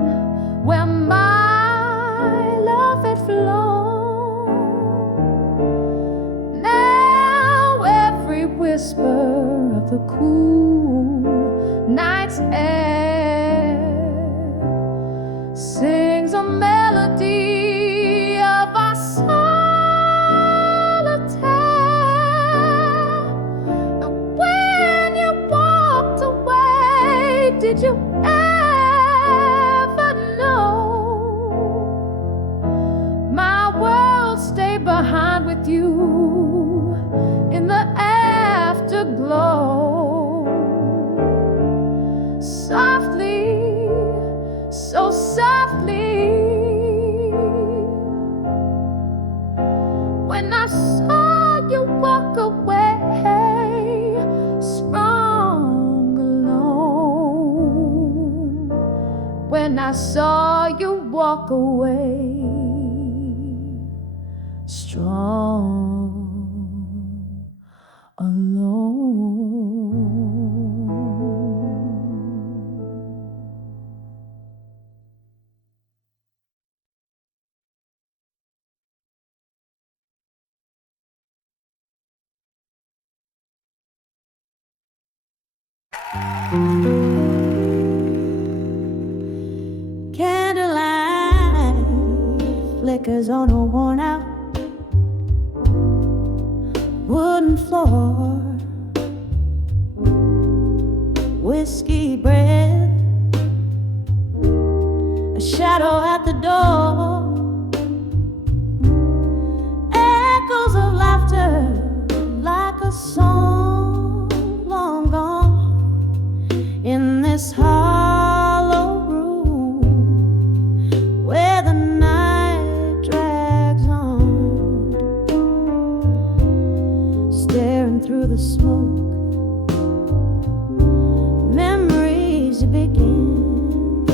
where my love had flown. Now every whisper of the cool night's air sings a melody of our solitaire. And when you walked away, did you ever know my world stayed behind with you in the afterglow? Softly, so softly, when I saw you walk away, strong alone. When I saw you walk away, strong alone. Candlelight flickers on a worn out wooden floor. Whiskey bread, a shadow at the door. Echoes of laughter like a song long gone in this hollow room where the night drags on, staring through the smoke. Memories begin.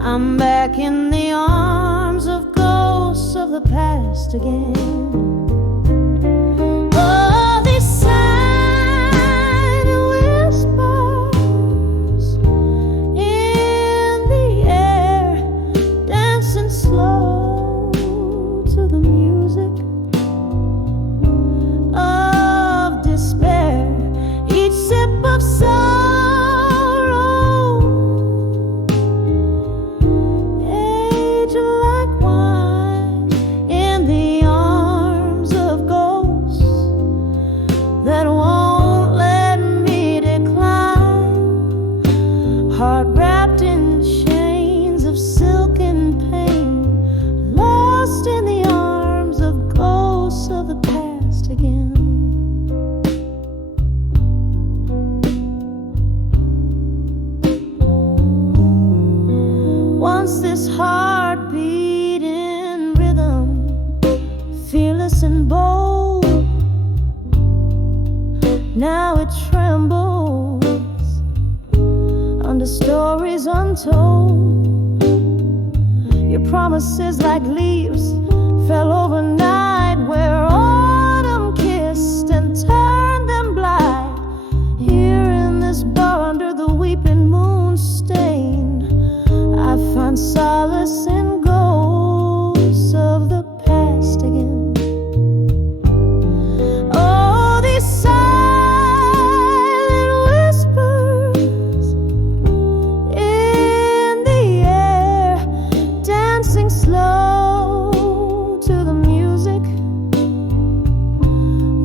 I'm back in the arms of ghosts of the past again. Oh, these silent whispers in the air, dancing slow to the music of despair. Each sip of sorrow, age like wine in the arms fierce and bold. Now it trembles under stories untold. Your promises like leaves fell overnight, where autumn kissed and turned them blind. Here in this bar under the weeping moon stain, I find solace in ghosts of the past again. Oh, these silent whispers in the air, dancing slow to the music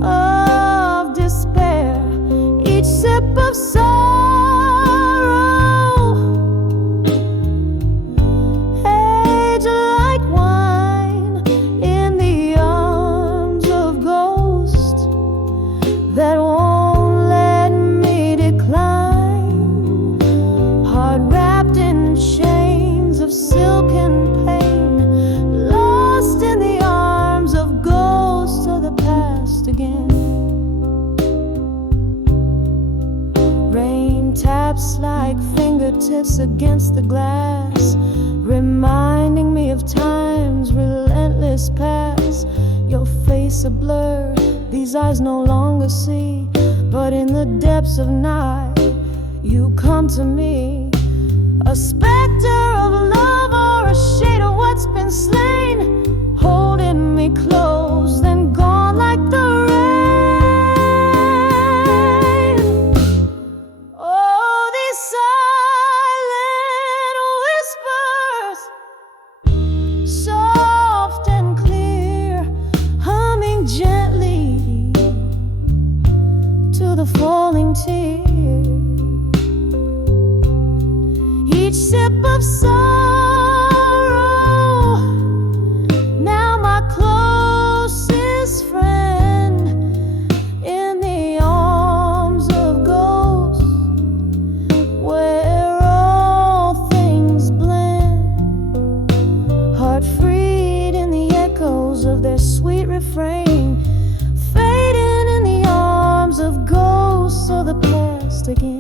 of despair. Each sip of sorrow, age like wine in the arms of ghosts that won't let me decline. Heart wrapped in chains of silk and pain, lost in the arms of ghosts of the past again. Rain taps like fingertips against the glass, reminding me of time's relentless past. Your face a blur, these eyes no longer see, but in the depths of night you come to me, a specter of love or a shade of what's been slain, holding me close, then gone like the rain. Oh, these silent whispers, soft and clear, humming gently to the falling tear. Each sip of sorrow, now my closest friend, in the arms of ghosts where all things blend, heart freed in the echoes of their sweet refrain, fading in the arms of ghosts of the past again.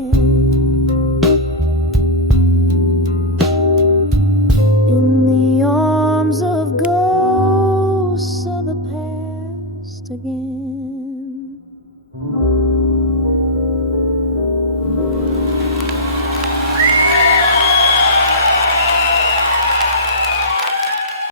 In the arms of ghosts of the past again.